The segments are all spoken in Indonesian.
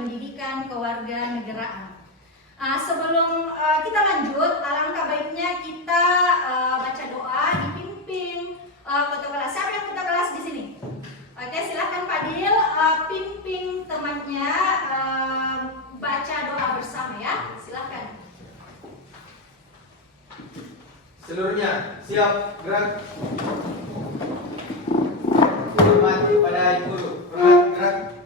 pendidikan kewarganegaraan. Sebelum kita lanjut, alangkah baiknya kita baca doa dipimpin ketua kelas. Siapa yang ketua kelas di sini? Oke, silahkan Fadil pimpin temannya baca doa bersama ya. Silahkan. Seluruhnya siap, gerak. Hormat pada ibu guru. Hormat, gerak.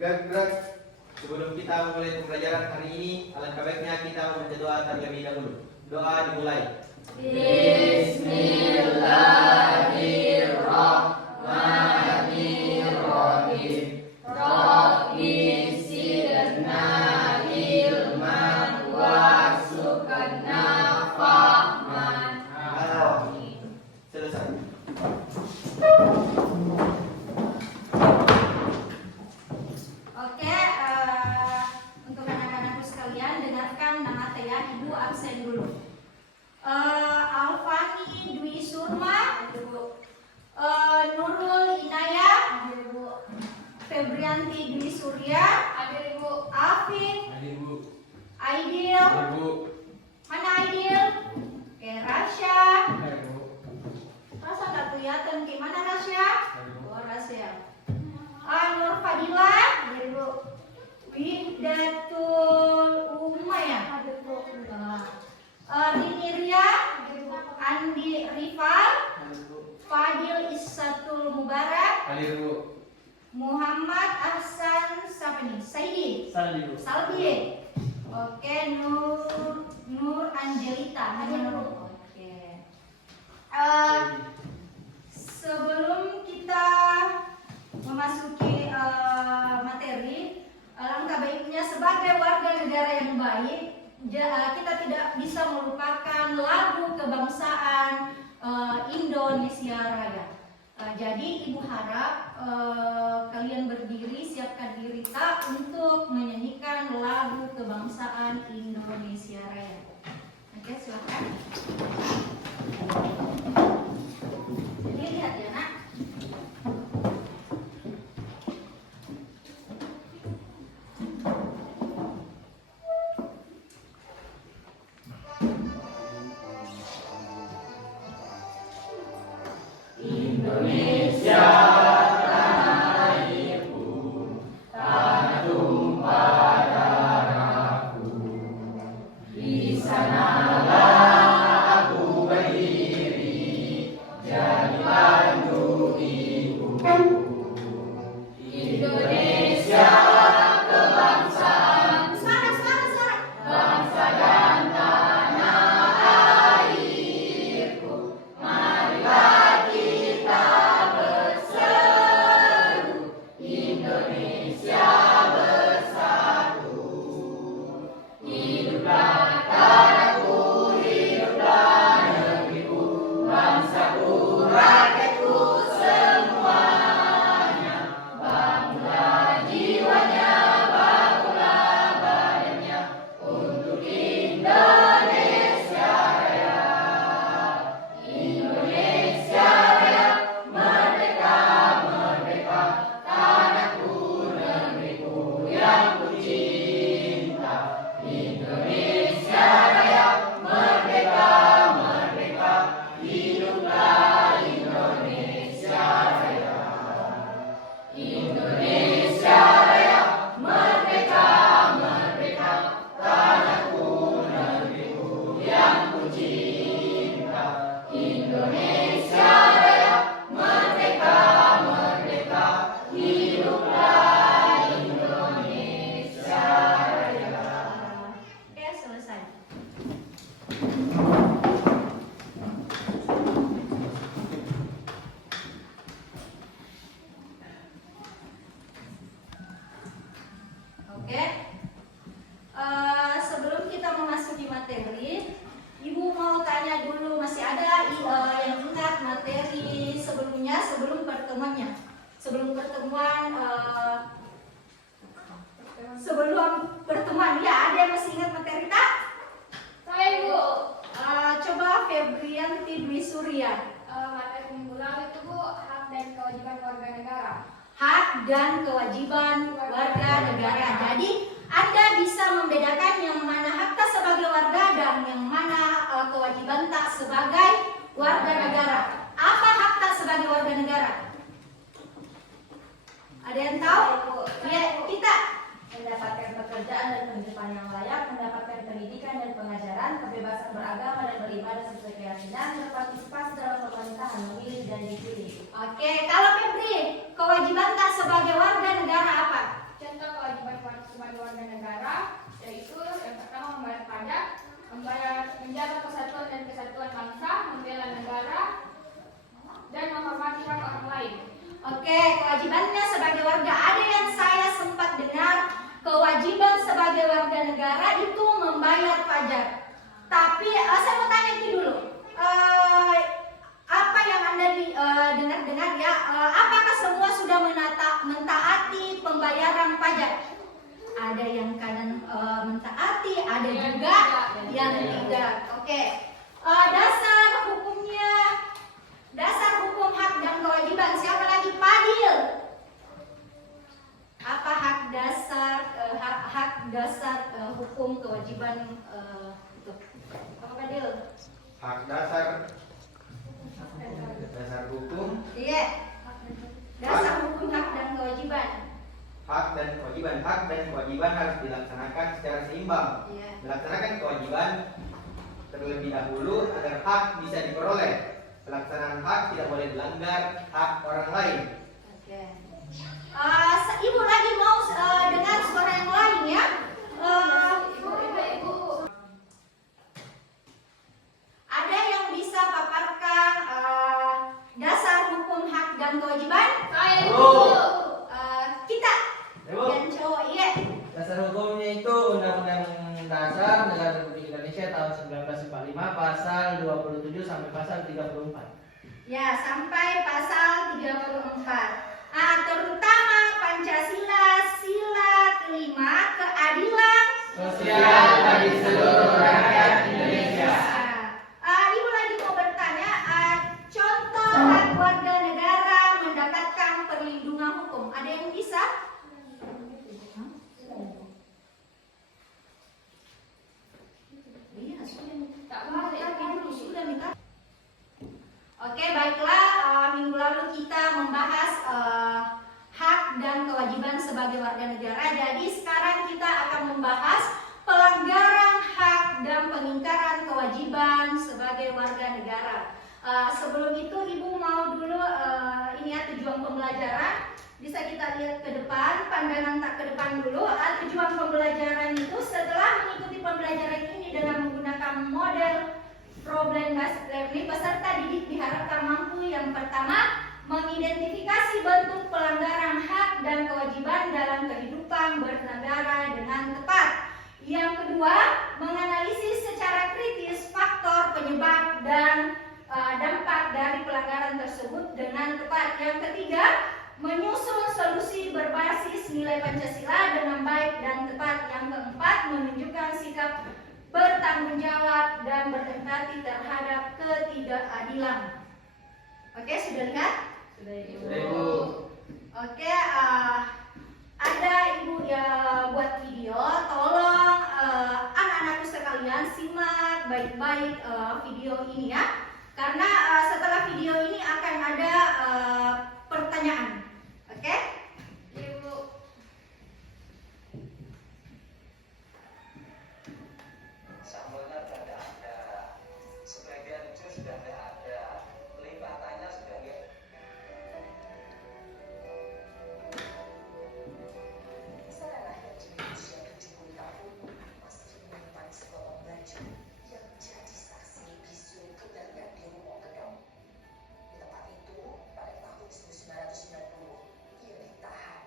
Gerak. Sebelum kita memulai pembelajaran hari ini, alangkah baiknya kita membaca doa terlebih dahulu. Doa dimulai. Bismillahirrahmanirrahim. Rabbi zidna ilman warzuqna fahman. Amin. Selesai. Oke, untuk anak-anakku sekalian, dengarkan nama ya, Ibu absen dulu. Alfani Dwi Surma, Nurul Inayah, Febrianti Dwi Surya, Afif, Aidil, mana Aidil? Oke, Rasya. Rasa tak kelihatan, gimana Rasya? Oh, Rasya. Nur Fadila, Widatul Umayah, Rini Ria, Andi Rifal, Fadil Isatul Mubarak, Muhammad Ahsan Saidi, Saldi. Oke, Nur Angelita. Oke. Sebelum kita memasuki materi, alangkah baiknya sebagai warga negara yang baik, kita tidak bisa melupakan lagu kebangsaan Indonesia Raya. Jadi Ibu harap kalian berdiri, siapkan diri tak untuk menyanyikan lagu kebangsaan Indonesia Raya. Oke, silakan. Jadi lihat ya nak. Indonesia tanah airku, tanah tumpah darahku. Di sanalah aku berdiri, jadi pandu ibuku. Indonesia kebangsaan, bangsa dan tanah airku. Marilah kita berseru, Indonesia bersatu. Hiduplah tanahku, hiduplah negeriku, bangsaku, rakyatku semuanya. Bangunlah jiwanya, bangunlah badannya untuk Indonesia Raya. Indonesia Raya, merdeka, merdeka, tanahku, negeriku yang kucinta. Indonesia Raya, merdeka, merdeka, hiduplah Indonesia Raya. Indonesia Raya, merdeka, merdeka, tanahku, negeriku yang kucinta. Indonesia Raya, merdeka, merdeka, hiduplah Indonesia Raya. Oke, selesai. Oke. Sebelum kita memasuki materi, Ibu mau tanya dulu, masih ada yang ingat materi sebelumnya, sebelum pertemuannya, sebelum pertemuan, sebelum pertemuan, ya ada yang masih ingat materi tak? Saya Ibu. Coba Febrianti Dwi Surya. Materi minggu lalu itu Bu, hak dan kewajiban warga negara. Hak dan kewajiban warga negara. Jadi Anda bisa membedakan yang mana hak tak sebagai warga dan yang mana kewajiban tak sebagai warga negara. Apa hak tak sebagai warga negara? Ada yang tahu? Ya, kita Mendapatkan pekerjaan dan kehidupan yang layak, mendapatkan pendidikan dan pengajaran, kebebasan beragama dan beribadah sesuai keyakinan, berpartisipasi dalam pemerintahan, memilih dan dipilih. Oke, kalau Febri, kewajiban tak sebagai warga negara apa? Contoh kewajiban sebagai warga negara yaitu yang pertama membayar pajak, menjaga persatuan dan kesatuan bangsa, membela negara, dan menghormati hak orang lain. Oke, kewajibannya sebagai warga. Ada yang saya sempat dengar, kewajiban sebagai warga negara itu membayar pajak. Tapi saya mau tanya ini dulu, apa yang Anda dengar-dengar ya? Apakah semua sudah mentaati pembayaran pajak? Ada yang kadang mentaati, ada juga yang tidak. Oke, dasar hukumnya, dasar hukum hak dan kewajiban. Siapa lagi? Padil. Apa hak dasar hukum kewajiban itu? Apa Padil? Hak dasar hukum, Iya. Dasar hukum hak dan kewajiban. hak dan kewajiban harus dilaksanakan secara seimbang. Iya. Melaksanakan kewajiban terlebih dahulu agar hak bisa diperoleh. Pelaksanaan hak tidak boleh melanggar hak orang lain. Oke. Ibu lagi mau dengar suara yang lain ya? Ibu. Ada yang bisa paparkan dasar hukum hak dan kewajiban? Saya Ibu. Kita Ibu. yang cowok, iya. Dasar hukumnya itu Undang-Undang Dasar Negara Republik Indonesia tahun 1945 pasal 27 sampai pasal 34. Ya, sampai pasal 34. Terutama Pancasila, sila kelima, keadilan Sosial bagi seluruh rakyat Indonesia. Ibu lagi mau bertanya, contoh hak warga negara mendapatkan perlindungan hukum. Ada yang bisa? Iya, sudah minta. Oke, baiklah. Minggu lalu kita membahas hak dan kewajiban sebagai warga negara. Jadi sekarang kita akan membahas pelanggaran hak dan pengingkaran kewajiban sebagai warga negara. Sebelum itu, Ibu mau dulu ini ya tujuan pembelajaran. Bisa kita lihat ke depan, pandangan tak ke depan dulu. Tujuan pembelajaran itu setelah mengikuti pembelajaran ini dengan menggunakan model problem based learning, peserta didik diharapkan mampu yang pertama mengidentifikasi bentuk pelanggaran hak dan kewajiban dalam kehidupan bernegara dengan tepat. Yang kedua, menganalisis secara kritis faktor penyebab dan dampak dari pelanggaran tersebut dengan tepat. Yang ketiga, menyusun solusi berbasis nilai Pancasila dengan baik dan tepat. Yang keempat, menunjukkan sikap bertanggung jawab dan berempati terhadap ketidakadilan. Oke, sudah lihat? Sudah Ibu. Oke, ada Ibu ya buat video. Tolong anak-anakku sekalian simak baik-baik video ini ya. Karena setelah video ini akan ada pertanyaan. Oke? Ibu. Sambalnya sudah tidak ada, sebagian jus sudah tidak ada, lipatannya sudah tidak. Saya lahir di usia 70 tahun, masih menyimpan sepotong baju yang jadi saksi bisu itu terlihat di rumah gedong. Di tempat itu, pada tahun 1990, ia ditahan,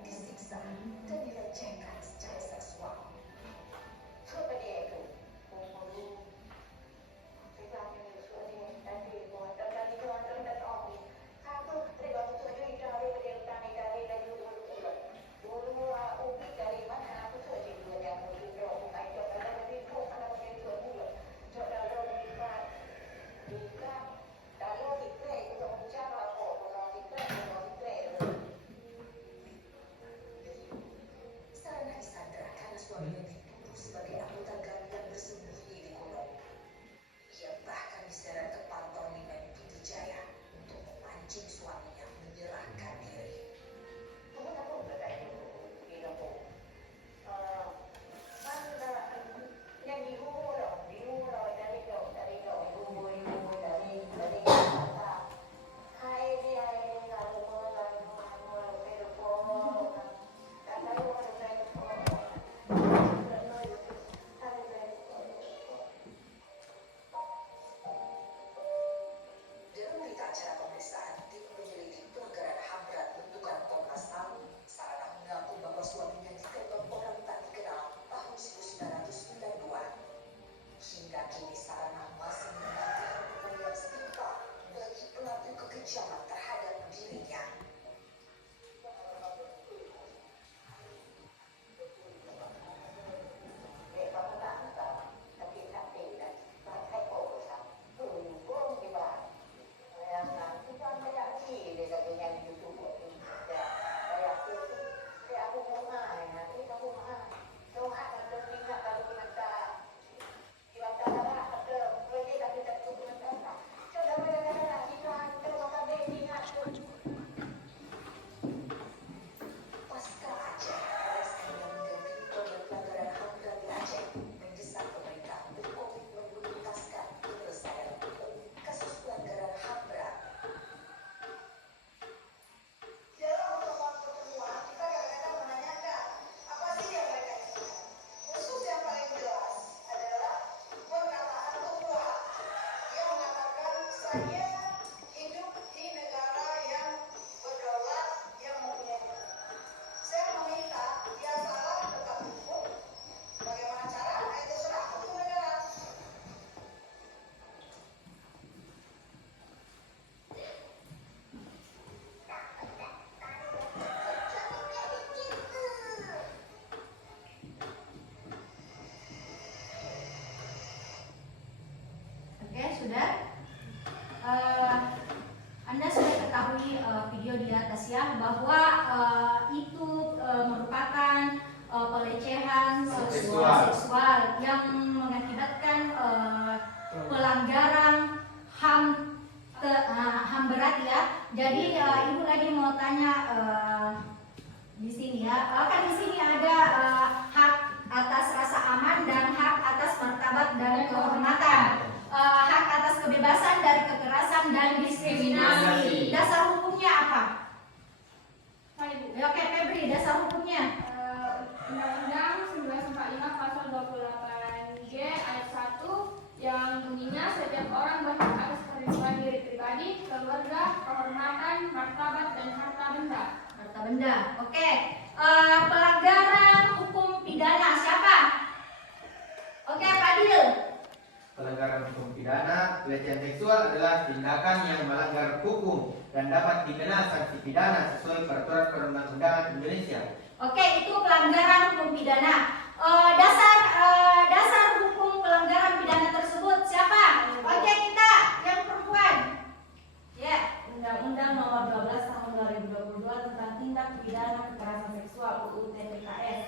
disiksa, dan dilecehkan secara seksual. Coba dia itu, membunuh. Kita ini sudah nanti buat dan itu antara dan orang. Satu, terima kasih dari dari dulu. Dulu ubi dari mana aku tuh di dulu yang dulu bukan itu karena dari itu karena dari itu dulu. Coba dulu kita kalau kita itu bicara apa kalau kita ya. Kan di sini ada hak atas rasa aman dan hak atas martabat dan kehormatan. Hak atas kebebasan dari kekerasan dan diskriminasi. Dasar hukumnya apa? Ya, oke, Febri, dasar hukumnya. Undang-Undang 1945 pasal 28G ayat 1 yang bunyinya setiap orang berhak atas perlindungan diri pribadi, keluarga, kehormatan, martabat, dan harta benda. Harta benda. Oke. Pelanggaran hukum pidana siapa? Oke, Fadil. Pelanggaran hukum pidana, pelecehan seksual adalah tindakan yang melanggar hukum dan dapat dikena sanksi pidana sesuai peraturan perundang-undangan Indonesia. Oke, itu pelanggaran hukum pidana. Dasar hukum pelanggaran pidana tersebut siapa? Oke, kita yang perempuan. Ya. Undang-Undang Nomor 12 Tahun 2022 tentang Tindak Pidana Kekerasan Seksual (UU TPKS).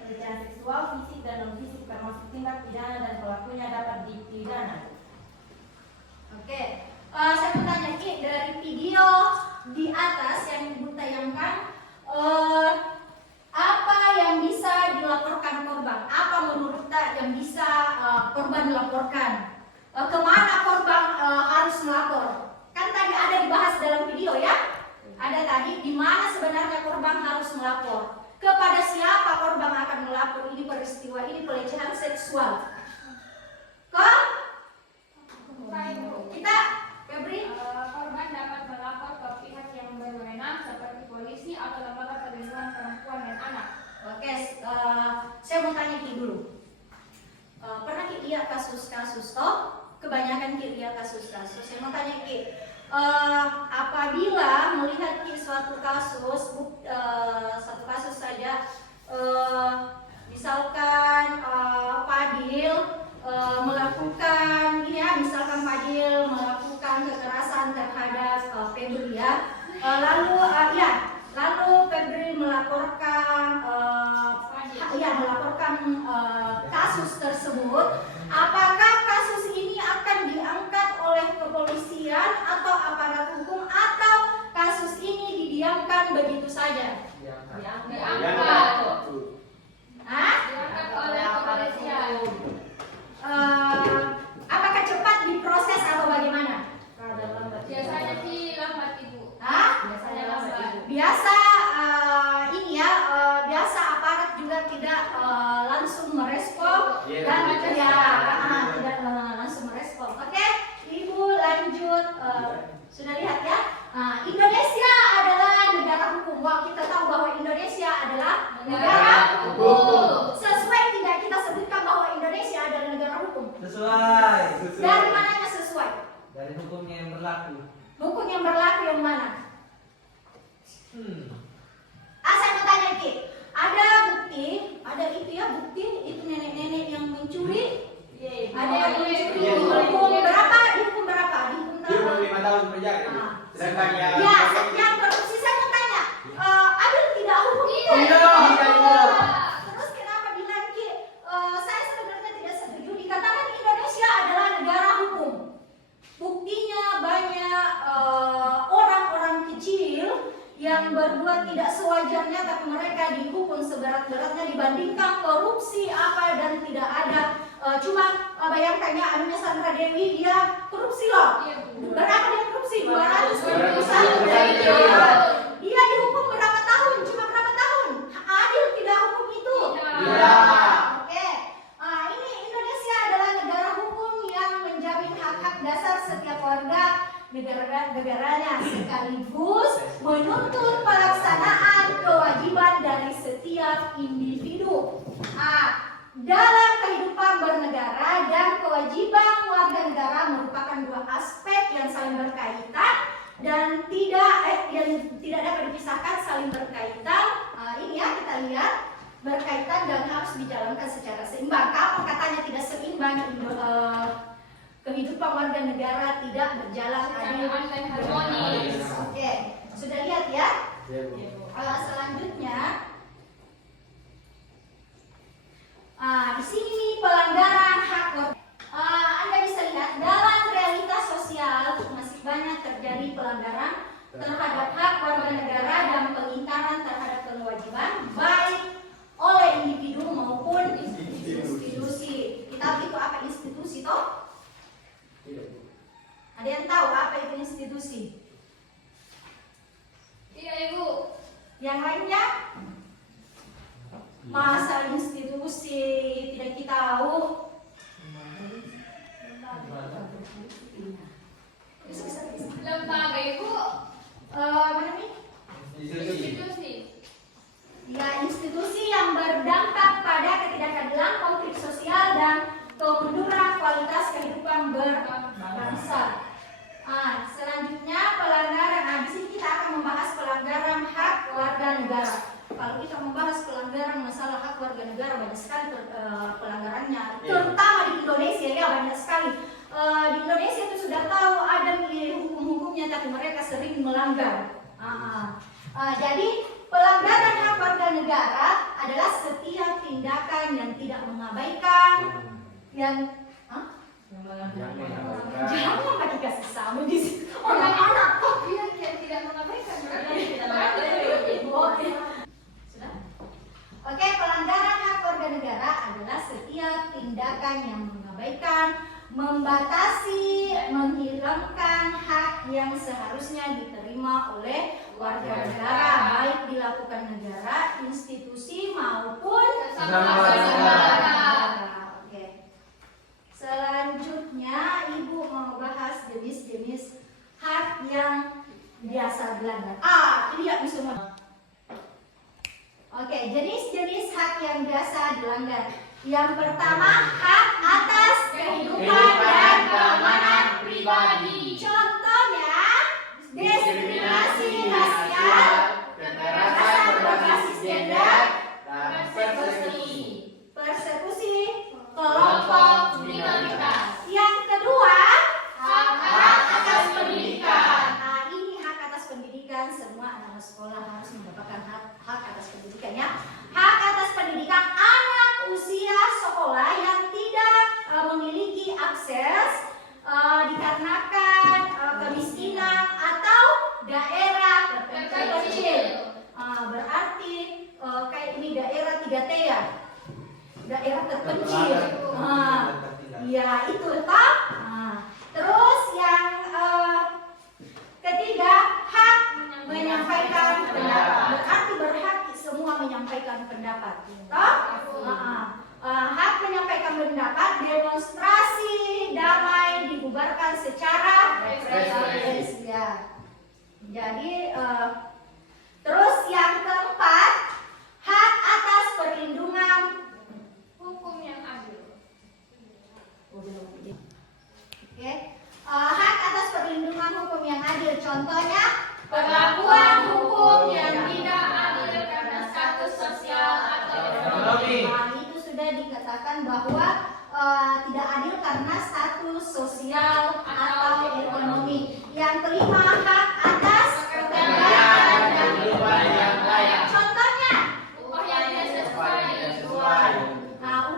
Pelecehan seksual fisik dan non fisik termasuk tindak pidana dan pelakunya dapat dipidana. Oke. Saya mau tanya Ki, dari video di atas yang Ibu tayangkan, apa yang bisa dilaporkan korban? Apa menurut Tak yang bisa korban laporkan? Kemana korban harus melapor? Kan tadi ada dibahas dalam video ya? Ada tadi di mana sebenarnya korban harus melapor? Kepada siapa korban akan melapor ini peristiwa ini pelecehan seksual? Kita Febri? Korban dapat melapor ke pihak yang berwenang seperti polisi atau lembaga perlindungan perempuan dan anak. Oke, saya mau tanya Ki dulu. Pernah Ki lihat kasus-kasus toh? Kebanyakan Ki lihat kasus-kasus. Saya mau tanya Ki, apabila melihat Ki suatu kasus, satu kasus saja, misalkan Fadil melakukan ini ya, misalkan Fadil melakukan kekerasan terhadap Febri ya, lalu Febri melaporkan kasus tersebut, apakah kasus ini akan diangkat oleh kepolisian atau aparat hukum atau kasus ini didiamkan begitu saja? Diangkat. Hah? Diangkat oleh kepolisian. Apakah cepat diproses atau bagaimana? Biasanya sih lambat Ibu. Hah? Biasanya lambat. Biasa biasa aparat juga tidak langsung merespon dan tidak langsung merespon. Oke, Ibu lanjut. Sudah lihat ya? Indonesia adalah negara hukum. Wah, kita tahu bahwa Indonesia adalah negara hukum. Sesuai tidak kita sebutkan bahwa Indonesia adalah negara hukum? Sesuai. Dari mananya sesuai? Dari hukumnya yang berlaku. Hukum yang berlaku yang mana? Saya mau tanya Ki, ada bukti, ada itu ya bukti itu nenek-nenek yang mencuri, ada yang mencuri, dihukum berapa? Dihukum berapa? Dihukum Dihukum 5 tahun penjara. Sedangkan yang korupsi saya mau tanya, ada tidak hukum itu? Terus kenapa bilang Ki? Saya sebenarnya tidak setuju. Dikatakan Indonesia adalah negara hukum. Buktinya banyak orang-orang kecil yang berbuat tidak sewajarnya tapi mereka dihukum seberat-beratnya dibandingkan korupsi apa dan tidak ada. Cuma bayangkan ya, anunya Sandra Dewi dia korupsi loh. Berapa dia korupsi? 221 triliun. Dia dihukum berapa tahun? Cuma berapa tahun? Adil tidak hukum itu? Oke. Ini Indonesia adalah negara hukum yang menjamin hak-hak dasar setiap warga negaranya sekaligus menuntut pelaksanaan kewajiban dari setiap individu. Dalam kehidupan bernegara dan kewajiban warga negara merupakan dua aspek yang saling berkaitan dan tidak dapat dipisahkan, saling berkaitan. Ini ya kita lihat berkaitan dan harus dijalankan secara seimbang. Kalau katanya tidak seimbang, kehidupan warga negara tidak berjalan adil dan harmonis. Oke, sudah lihat ya? Selanjutnya, di sini pelanggaran hak warga. Anda bisa lihat dalam realitas sosial masih banyak terjadi pelanggaran terhadap hak warga negara dan pengingkaran terhadap kewajiban Masa institusi tidak kita tahu? Lembaga itu Apa namanya? institusi. Ya, institusi yang berdampak pada ketidakadilan, konflik sosial, dan kemunduran kualitas kehidupan berbangsa. Selanjutnya pelanggaran. Di sini kita akan membahas pelanggaran hak warga negara. Kalau kita membahas pelanggaran masalah hak warga negara, banyak sekali pelanggarannya, terutama di Indonesia ya, banyak sekali. Di Indonesia itu sudah tahu ada hukum-hukumnya, tapi mereka sering melanggar. Jadi pelanggaran hak warga negara adalah setiap tindakan yang tidak mengabaikan, jangan pakai kasih sama di sini. Anak-anak kok Biar dia tidak mengabaikan berarti sudah? Oke, pelanggaran hak warga negara adalah setiap tindakan yang mengabaikan, membatasi, menghilangkan hak yang seharusnya diterima oleh warga negara, baik dilakukan negara, institusi maupun Sesama warga negara. Oke. Selanjutnya Ibu mau bahas jenis-jenis hak yang biasa dilanggar. Lihat di semua. Oke, jenis-jenis hak yang biasa dilanggar. Yang pertama, hak atas kehidupan dan keamanan pribadi. Contohnya, diskriminasi rasial, kekerasan berbasis gender, persekusi kelompok minoritas. Yang kedua, hak atas pendidikan. Ini hak atas pendidikan, semua anak sekolah harus mendapatkan hak atas pendidikannya. Hak atas pendidikan anak usia sekolah yang tidak memiliki akses dikarenakan kemiskinan atau daerah terpencil. Berarti kayak ini daerah 3T ya, daerah terpencil. Ya itu toh. Terus yang ketiga, hak menyampaikan pendapat. Berarti berhak semua menyampaikan pendapat. Toh? Hak menyampaikan pendapat, demonstrasi damai dibubarkan secara bebas. Ya. Jadi terus yang keempat, hak atas perlindungan Hukum yang adil. Oke. Hak atas perlindungan hukum yang adil. Contohnya, perlakuan hukum yang tidak adil karena status sosial atau ekonomi. Itu sudah dikatakan bahwa tidak adil karena status sosial atau ekonomi. Yang kelima, hak atas pekerjaan dan kehidupan yang layak. Contohnya, Upah yang tidak sesuai.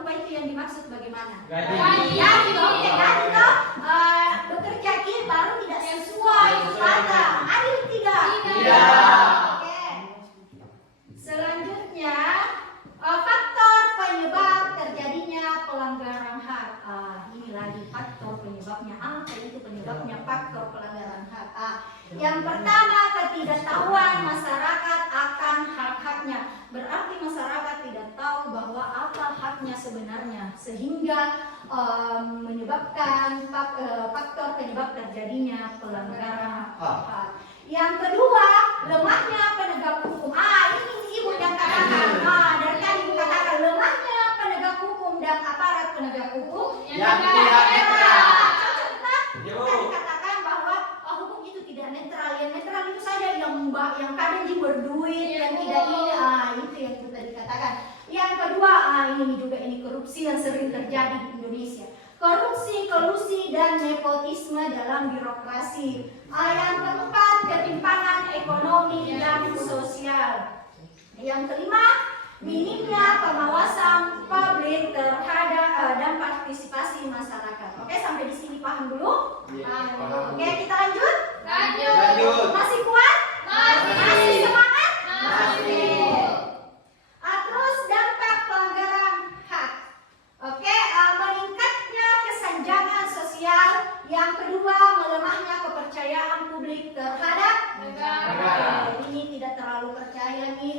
upah itu yang dimaksud bagaimana? Gaji. Gaji, oke, gaji toh. Bekerja baru tidak sesuai kata. Adil tidak? Oke. Selanjutnya, faktor penyebab terjadinya pelanggaran hak. Ini lagi faktor penyebabnya. Apa itu penyebabnya faktor pelanggaran hak? Yang pertama, ketidaktahuan masyarakat akan hak-haknya. Berarti masyarakat tidak tahu bahwa apa haknya sebenarnya, sehingga menyebabkan faktor penyebab terjadinya pelanggaran hak. Yang kedua, lemahnya penegak hukum. Ini Ibu yang katakan. Dari tadi Ibu katakan lemahnya penegak hukum dan aparat penegak hukum Yang tidak netral. Tadi katakan bahwa hukum itu tidak netral. Yang netral itu saja yang kadang berduit, yang tidak ini. Itu yang kita dikatakan. Yang kedua, ini korupsi yang sering terjadi di Indonesia. Korupsi, kolusi, dan nepotisme dalam birokrasi. Yang keempat, ketimpangan ekonomi dan sosial. Yang kelima, minimnya pengawasan publik terhadap dan partisipasi masyarakat. Oke, sampai di sini paham dulu? Oke, kita lanjut? Lanjut. Masih kuat? Masih semangat? Masih. Terus dampak pelanggaran hak. Oke, meningkatnya kesenjangan sosial. Yang kedua, melemahnya kepercayaan publik terhadap Negara. Ini tidak terlalu percaya nih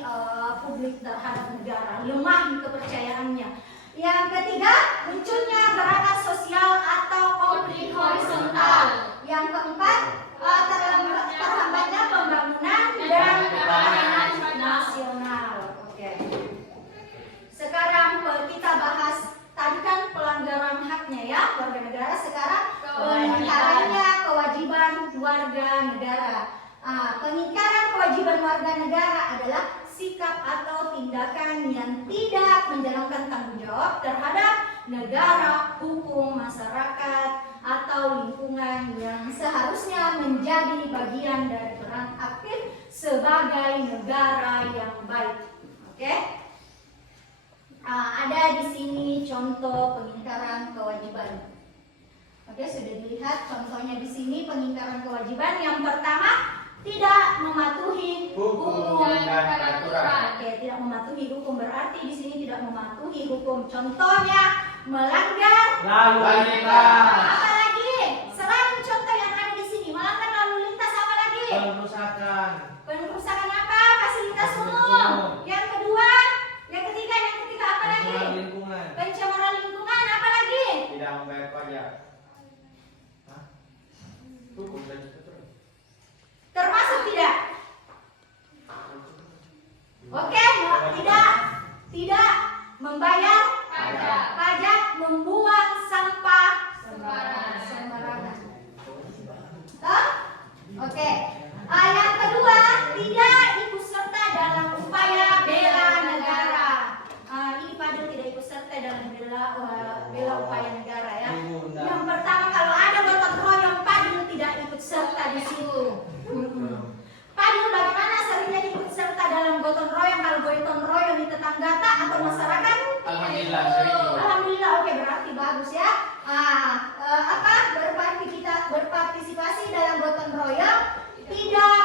publik terhadap negara, lemah kepercayaannya. Yang ketiga, munculnya gerakan sosial atau konflik horizontal. Yang keempat, terhambatnya pembangunan dan ketahanan nasional. Oke. Sekarang kita bahas tadi kan pelanggaran haknya ya warga negara. Sekarang pengingkarannya kewajiban warga negara. Pengingkaran kewajiban warga negara adalah sikap atau tindakan yang tidak menjalankan tanggung jawab terhadap negara, hukum, masyarakat, atau lingkungan yang seharusnya menjadi bagian dari peran aktif sebagai negara yang baik. Oke? Ada di sini contoh pengingkaran kewajiban. Oke, sudah dilihat contohnya di sini pengingkaran kewajiban. Yang pertama, tidak mematuhi hukum dan aturan. Oke, tidak mematuhi hukum berarti di sini tidak mematuhi hukum. Contohnya melanggar Lalu lintas. apa lagi? Selain contoh yang ada di sini, melanggar lalu lintas apa lagi? Pengerusakan. Perusakan apa? Fasilitas Fasilitas umum. umum. Yang kedua, yang ketiga apa lagi? Pencemaran lingkungan. Pencemaran lingkungan apa lagi? Tidak membayar pajak. Hukum dan aturan. Termasuk tidak? Oke, tidak membayar pajak, membuang sampah sembarangan. Oke. Yang kedua, tidak ikut serta dalam upaya bela negara. Ini Padil tidak ikut serta dalam bela upaya negara ya. Yang pertama, kalau ada gotong royong, Padil tidak ikut serta di situ. Padil bagaimana seringnya ikut serta dalam gotong royong? Kalau gotong royong di tetangga atau masyarakat? Alhamdulillah, sering ikut. Alhamdulillah, oke, berarti bagus ya. Berpartisipasi dalam gotong royong, tidak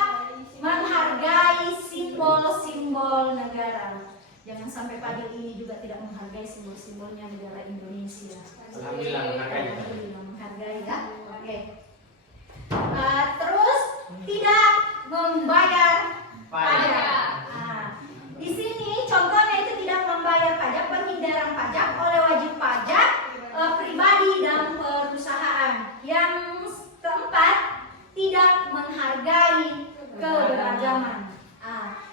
menghargai simbol-simbol negara. Jangan sampai Padil ini juga tidak menghargai simbol-simbolnya negara Indonesia. Alhamdulillah menghargai. Alhamdulillah menghargai ya. Oke. Terus tidak membayar pajak. Di sini contohnya itu tidak membayar pajak, penghindaran pajak oleh wajib pajak pribadi dan perusahaan. Yang keempat, tidak menghargai keberagaman.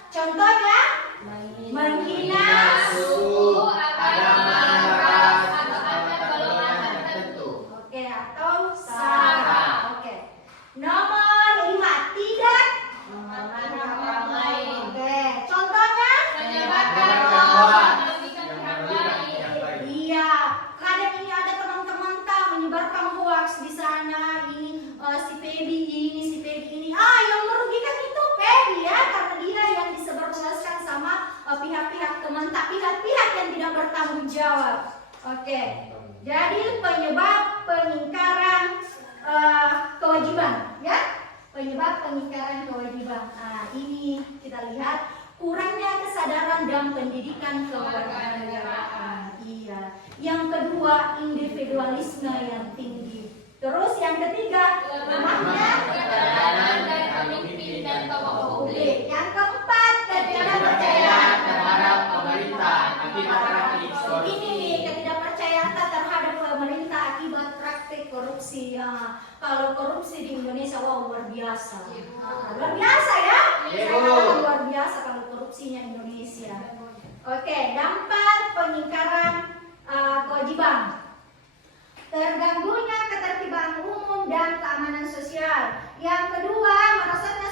Contohnya menghina suku, agama, ras, atau antar golongan tertentu. Oke, atau sara. Oke. Nomor 5, tidak Memarahi orang lain. Oke, contohnya Menyebarkan Menyebarkan hoax hoax yang merugikan yang pihak merugikan lain. pihak lain. iya, kadang ini ada teman-teman menyebarkan hoax di sana, ini si Pebi ini. Yang merugikan itu Pebi ya, karena dia yang disebarluaskan sama pihak-pihak teman, pihak-pihak yang tidak bertanggung jawab. Oke. Jadi penyebab pengingkaran kewajiban ya. Penyebab pengingkaran kewajiban. Ini kita lihat kurangnya kesadaran dan pendidikan kewarganegaraan. Iya. Yang kedua, individualisme yang tinggi. Terus yang ketiga, lemahnya Keteladanan dari pemimpin dan tokoh publik. Yang keempat, ketidakpercayaan terhadap pemerintah akibat praktik korupsi. Ini ketidakpercayaan terhadap pemerintah akibat praktik korupsi. Kalau korupsi di Indonesia, wow, luar biasa. Luar biasa ya? Iya, Saya Bu. katakan luar biasa kalau korupsinya Indonesia. Oke, dampak pengingkaran kewajiban. Terganggunya ketertiban umum dan keamanan sosial. Yang kedua, merosotnya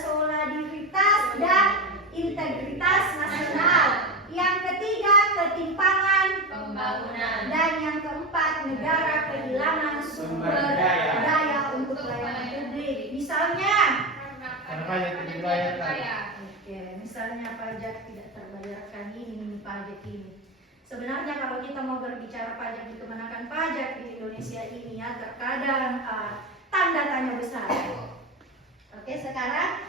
solidaritas dan integritas nasional. Yang ketiga, ketimpangan Pembangunan. dan yang keempat, negara kehilangan sumber daya untuk pelayanan publik. Misalnya, Karena pajak tidak dibayarkan. oke, misalnya pajak tidak terbayarkan ini pajak ini. Sebenarnya kalau kita mau berbicara pajak di kemenakan pajak di Indonesia ini ya terkadang tanda tanya besar. Oke, sekarang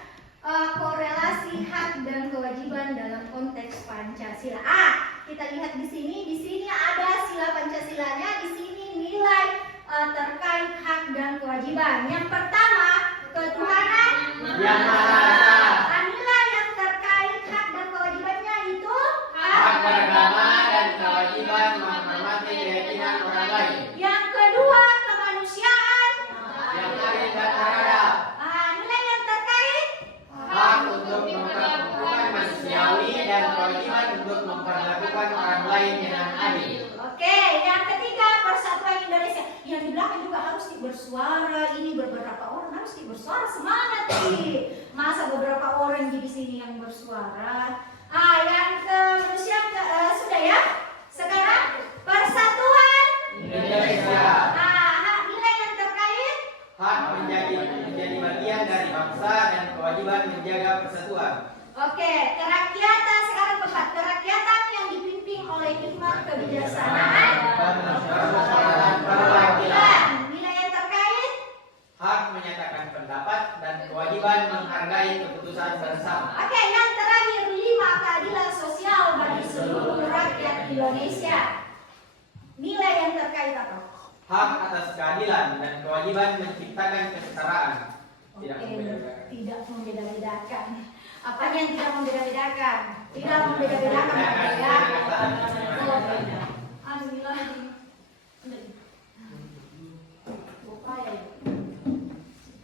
korelasi hak dan kewajiban dalam konteks Pancasila. Kita lihat di sini ada sila Pancasilanya, di sini nilai terkait hak dan kewajiban. Yang pertama, ketuhanan Yang Maha Esa. Nilai yang terkait hak dan kewajibannya itu kewajiban menghormati keyakinan orang lain. Yang kedua, kemanusiaan. Yang adil dan beradab. Nilai yang terkait. Hak untuk memperlakukan manusiawi dan kewajiban untuk memperlakukan orang lain dengan adil. Oke, yang ketiga, persatuan Indonesia. Yang di belakang juga harus bersuara. Ini beberapa orang harus bersuara. Semangat nih. Masa beberapa orang di sini yang bersuara. Yang kemanusiaan sudah ya. Sekarang persatuan Indonesia. Nilai yang terkait. Hak menjadi bagian dari bangsa dan kewajiban menjaga persatuan. Oke, kerakyatan sekarang keempat. Kerakyatan yang dipimpin oleh hikmat kebijaksanaan. Perwakilan. Nilai yang terkait. Hak menyatakan pendapat dan kewajiban menghargai keputusan bersama. Oke, yang terakhir 5, keadilan sosial bagi seluruh rakyat Indonesia. Nilai yang terkait apa? Hak atas keadilan dan kewajiban menciptakan kesetaraan. Tidak Oke, membeda-bedakan. tidak membeda-bedakan. Apanya yang tidak membeda-bedakan? Tidak membeda-bedakan ya. Alhamdulillah. Upaya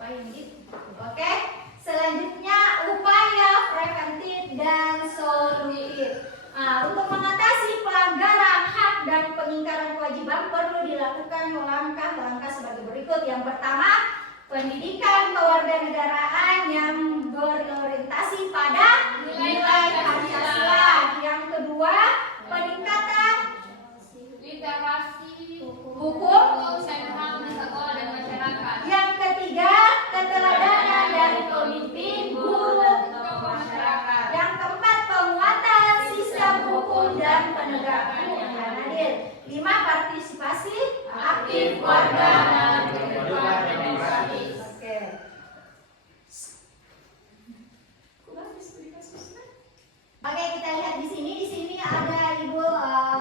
ini. Oke, selanjutnya upaya preventif dan solutif. Untuk mengatasi pelanggaran hak dan pengingkaran kewajiban perlu dilakukan langkah-langkah sebagai berikut. Yang pertama, pendidikan kewarganegaraan yang berorientasi pada nilai Pancasila. Yang kedua, peningkatan literasi hukum. dan hak di sekolah dan masyarakat. Yang ketiga, keteladanan dari pemimpin, guru, Tokoh masyarakat. Yang keempat, penguatan sistem hukum dan penegakan yang adil. 5, partisipasi aktif warga dalam kehidupan demokratis. Oke. Oke, kita lihat di sini. Di sini ada Ibu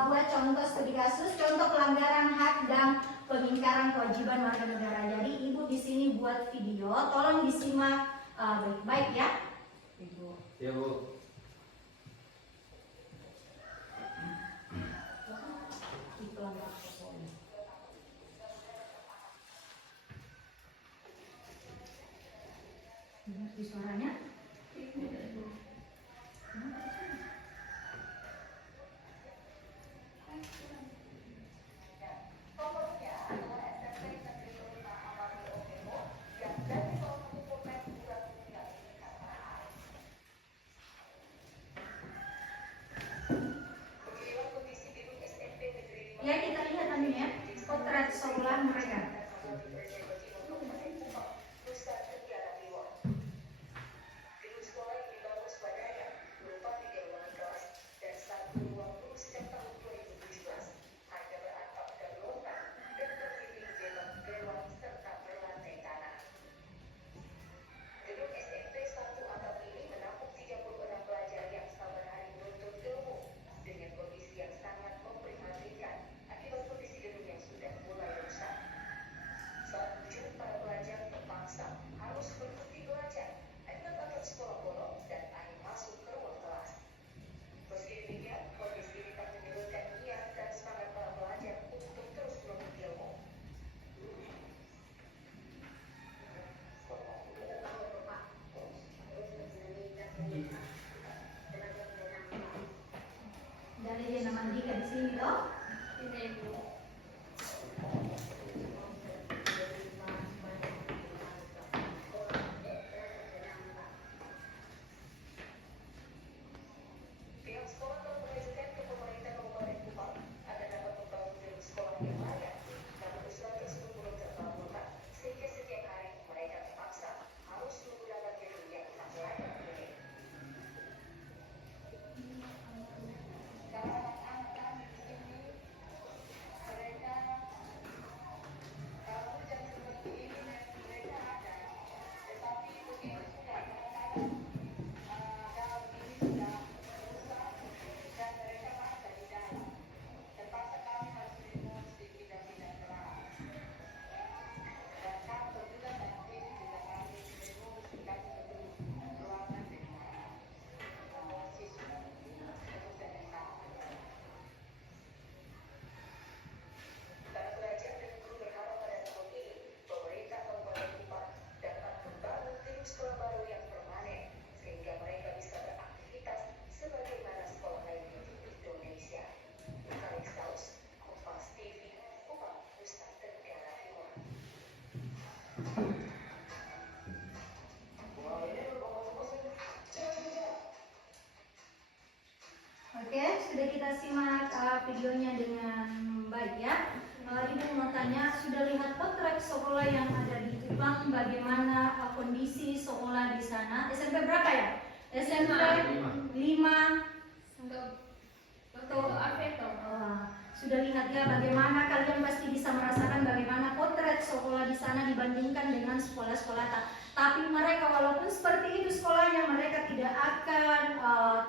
buat contoh studi kasus, contoh pelanggaran hak dan pengingkaran kewajiban warga negara. Jadi Ibu di sini buat video, tolong disimak baik-baik ya. Ibu. Ya, Bu. Di suaranya. Ya, kita lihat tadi ya, potret sekolah mereka. Nusa Tenggara Timur. Gedung sekolah yang dibangun swadaya berupa 3 ruangan kelas dan 1 ruang guru sejak tahun 2017. Hanya beratap dan longgar dan berdinding dewan serta berlantai tanah. Gedung SMP 1 atap ini menampung 36 pelajar yang sabar hari menuntut ilmu dengan kondisi yang sangat memprihatinkan akibat kondisi gedung yang sudah mulai rusak. Saat ujung, para pelajar terpaksa harus berhenti belajar akibat atap sekolah bolong dan air masuk ke ruang kelas. Meski demikian, kondisi ini tak menyurutkan niat dan semangat para pelajar untuk terus menuntut ilmu. Dari dia nama Andika di sini loh. Ini Ibu. Pihak sekolah telah mengajukan ke pemerintah Kabupaten Kupang agar dapat membangun gedung sekolah yang layak. Namun usulan tersebut belum terkabulkan sehingga setiap hari mereka terpaksa harus menggunakan gedung yang tak layak huni. Karena anak-anak di sini sudah kita simak videonya dengan baik ya. Ibu mau tanya, sudah lihat potret sekolah yang ada di Kupang, bagaimana kondisi sekolah di sana? SMP berapa ya? SMP 5. Untuk Alveto. Sudah lihat ya bagaimana, kalian pasti bisa merasakan bagaimana potret sekolah di sana dibandingkan dengan sekolah-sekolah. Tapi mereka walaupun seperti itu sekolahnya, mereka tidak akan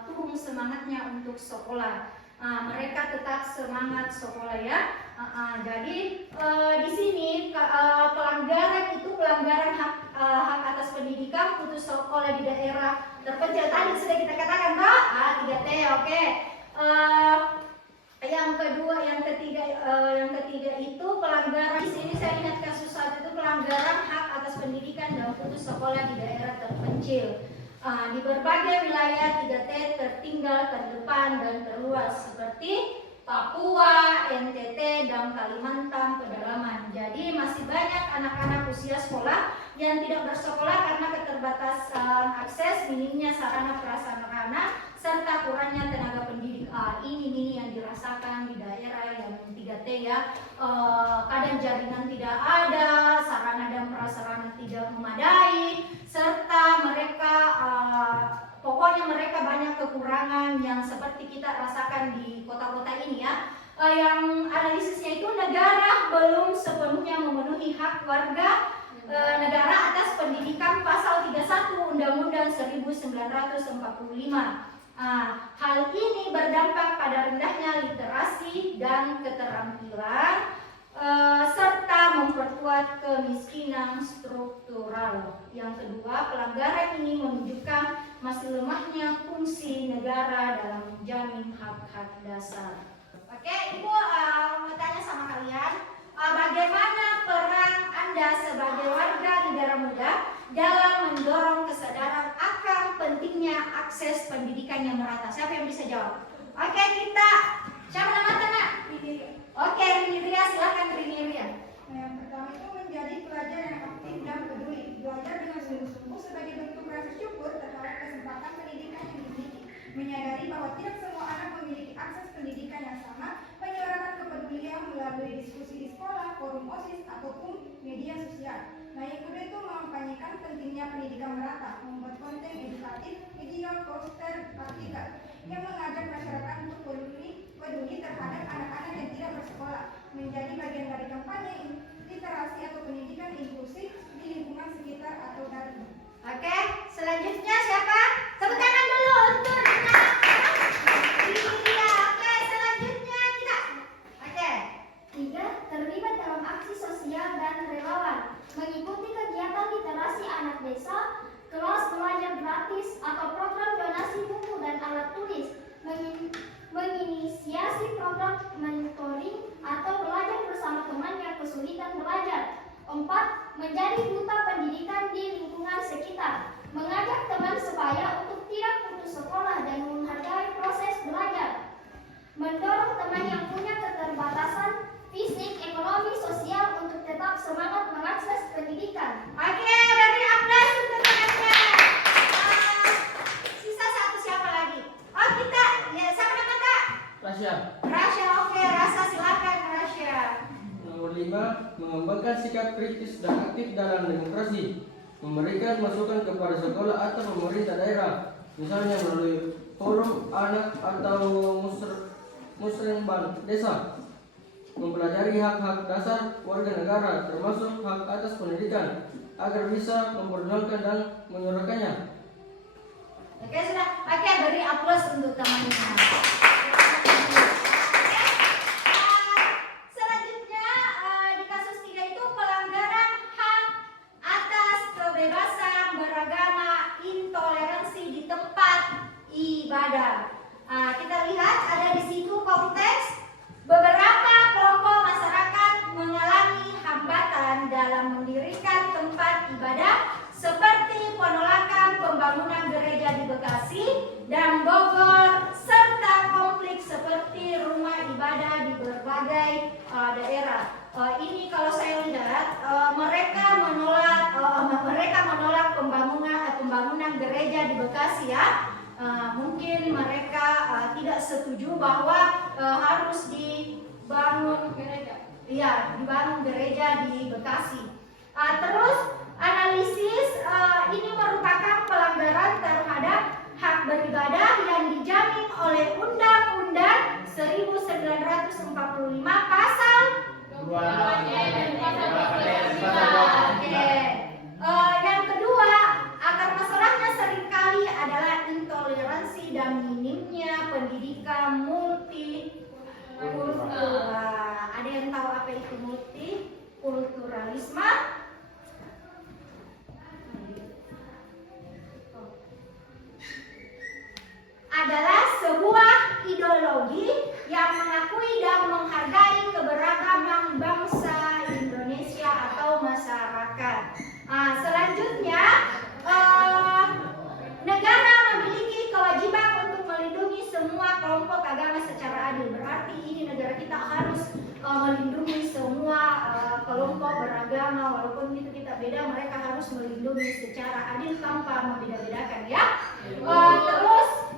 turun semangatnya untuk sekolah. Mereka tetap semangat sekolah ya. Jadi di sini pelanggaran itu pelanggaran hak atas pendidikan, putus sekolah di daerah terpencil tadi sudah kita katakan Mbak. 3T oke. Yang ketiga itu pelanggaran. Di sini saya lihat kasus satu itu pelanggaran hak atas pendidikan dan putus sekolah di daerah terpencil. Di berbagai wilayah 3T tertinggal, terdepan dan terluas seperti Papua, NTT, dan Kalimantan pedalaman. Jadi masih banyak anak-anak usia sekolah yang tidak bersekolah karena keterbatasan akses, minimnya sarana prasarana, serta kurangnya tenaga pendidik. Ini yang dirasakan di daerah yang 3T ya. Kadang jaringan tidak ada, sarana dan prasarana tidak memadai, serta mereka pokoknya mereka banyak kekurangan yang seperti kita rasakan di kota-kota ini ya. Yang analisisnya itu negara belum sepenuhnya memenuhi hak warga negara atas pendidikan pasal 31 Undang-Undang 1945. Hal ini berdampak pada rendahnya literasi dan keterampilan serta memperkuat kemiskinan struktural. Yang kedua, pelanggaran ini menunjukkan masih lemahnya fungsi negara dalam menjamin hak-hak dasar. Oke, Ibu mau tanya sama kalian, bagaimana peran Anda sebagai warga negara muda dalam mendorong kesadaran akan pentingnya akses pendidikan yang merata? Siapa yang bisa jawab? Oke, kita siapa nama Tana? Oke, Rini Ria, silakan Rini Ria. Yang pertama itu menjadi pelajar yang aktif dan peduli, belajar dengan sungguh-sungguh sebagai bentuk rasa syukur terhadap kesempatan pendidikan yang dimiliki, menyadari bahwa tidak semua anak memiliki akses pendidikan yang sama, menyuarakan kepedulian melalui diskusi di sekolah, forum OSIS, ataupun media sosial. Nah, yang kedua itu mengampanyekan pentingnya pendidikan merata, membuat konten edukatif, video, poster, artikel yang mengajak masyarakat untuk peduli terhadap anak-anak yang tidak bersekolah, menjadi bagian dari kampanye literasi atau pendidikan inklusif di lingkungan sekitar atau daring. Oke, selanjutnya siapa? Tepuk tangan dulu untuk Ria. Oke, selanjutnya kita. Oke. 3. Terlibat dalam aksi sosial dan relawan, mengikuti kegiatan literasi anak desa, kelas belajar gratis atau program donasi buku dan alat tulis, menginisiasi program mentoring atau belajar bersama teman yang kesulitan belajar. 4. Menjadi duta pendidikan di lingkungan sekitar, mengajak teman sebaya untuk tidak putus sekolah dan menghargai proses belajar. Mendorong teman yang punya keterbatasan fisik, ekonomi, sosial untuk tetap semangat mengakses pendidikan. Oke, beri aplaus untuk temannya. Sisa satu siapa lagi? Oh, kita. Ya, siapa nama Kak? Rasya. Rasya, oke. Rasa silakan Rasya. Nomor 5, mengembangkan sikap kritis dan aktif dalam demokrasi, memberikan masukan kepada sekolah atau pemerintah daerah, misalnya melalui forum anak atau musrenban desa, mempelajari hak-hak dasar warga negara termasuk hak atas pendidikan agar bisa memperjuangkan dan menyuarakannya. Oke, sudah. Oke, beri aplaus untuk temannya. Selanjutnya di kasus 3 itu pelanggaran hak atas kebebasan beragama, intoleransi di tempat ibadah. Kita lihat ada di situ konteks beberapa kelompok masyarakat mengalami hambatan dalam mendirikan tempat ibadah seperti penolakan pembangunan gereja di Bekasi dan Bogor serta konflik seperti rumah ibadah di berbagai daerah. Ini kalau saya lihat mereka menolak pembangunan gereja di Bekasi ya. mungkin mereka tidak setuju bahwa harus dibangun gereja di Bekasi. Terus analisis ini merupakan pelanggaran terhadap hak beribadah yang dijamin oleh Undang-Undang 1945 pasal 2. Yang kedua, akar masalahnya seringkali adalah intoleransi dan minimnya pendidikan multikultural. Ada yang tahu apa itu multikulturalisme? Adalah sebuah ideologi yang mengakui dan menghargai keberagaman bangsa Indonesia atau masyarakat. Selanjutnya, negara memiliki kewajiban untuk melindungi semua kelompok agama secara adil. Berarti ini negara kita harus melindungi semua kelompok beragama, walaupun itu kita beda, mereka harus melindungi secara adil tanpa membeda-bedakan, ya. Terus,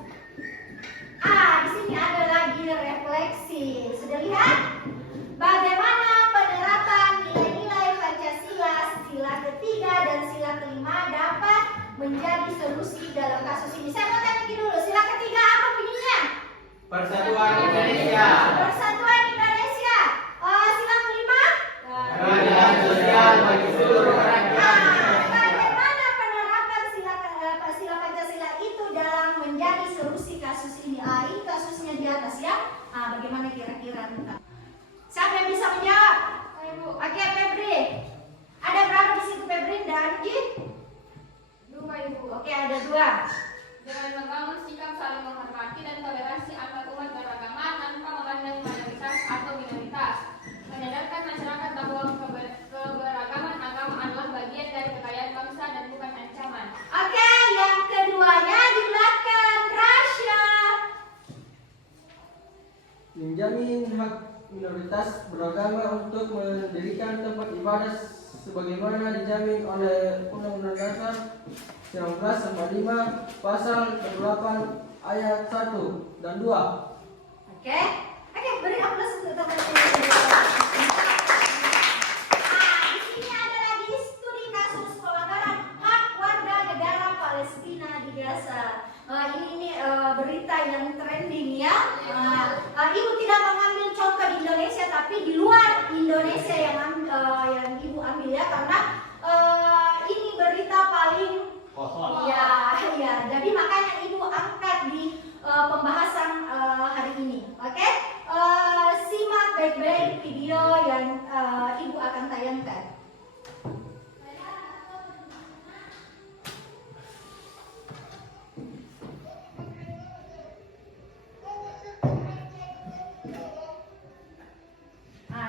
di sini ada lagi refleksi. Sudah lihat bagaimana penerapan nilai-nilai Pancasila, sila ketiga dan sila kelima dapat menjadi solusi dalam kasus ini. Saya mau tanya dulu, sila ketiga apa bunyinya? Persatuan Indonesia. Persatuan Indonesia. Sila kelima? Keadilan sosial bagi seluruh rakyat. Bagaimana penerapan sila Pancasila itu dalam menjadi solusi kasus ini? Ini kasusnya di atas, ya. Bagaimana kira-kira? Siapa yang bisa menjawab? Oke, Febri. Ada berapa di situ, Febri dan Anji? 2, Ibu. Oke, ada 2. Dengan membangun sikap saling menghormati dan toleransi antar umat beragama tanpa memandang mayoritas atau minoritas. Menyadarkan masyarakat bahwa keberagaman agama adalah bagian dari kekayaan bangsa dan bukan ancaman. Oke, yang keduanya di belakang, Rasya. Menjamin hak minoritas beragama untuk mendirikan tempat ibadah sebagaimana dijamin oleh Undang-Undang Dasar 1945 pasal 8 ayat 1 dan 2. Oke, beri aplaus untuk teman-teman. Di sini ada lagi studi kasus pelanggaran hak warga negara Palestina di Gaza. Ini berita yang trending, ya. Ibu tidak mengambil contoh di Indonesia, tapi di luar Indonesia yang ibu ambil, ya, karena ini berita paling ya. Jadi makanya ibu angkat di pembahasan hari ini. Oke, simak baik-baik video yang ibu akan tayangkan.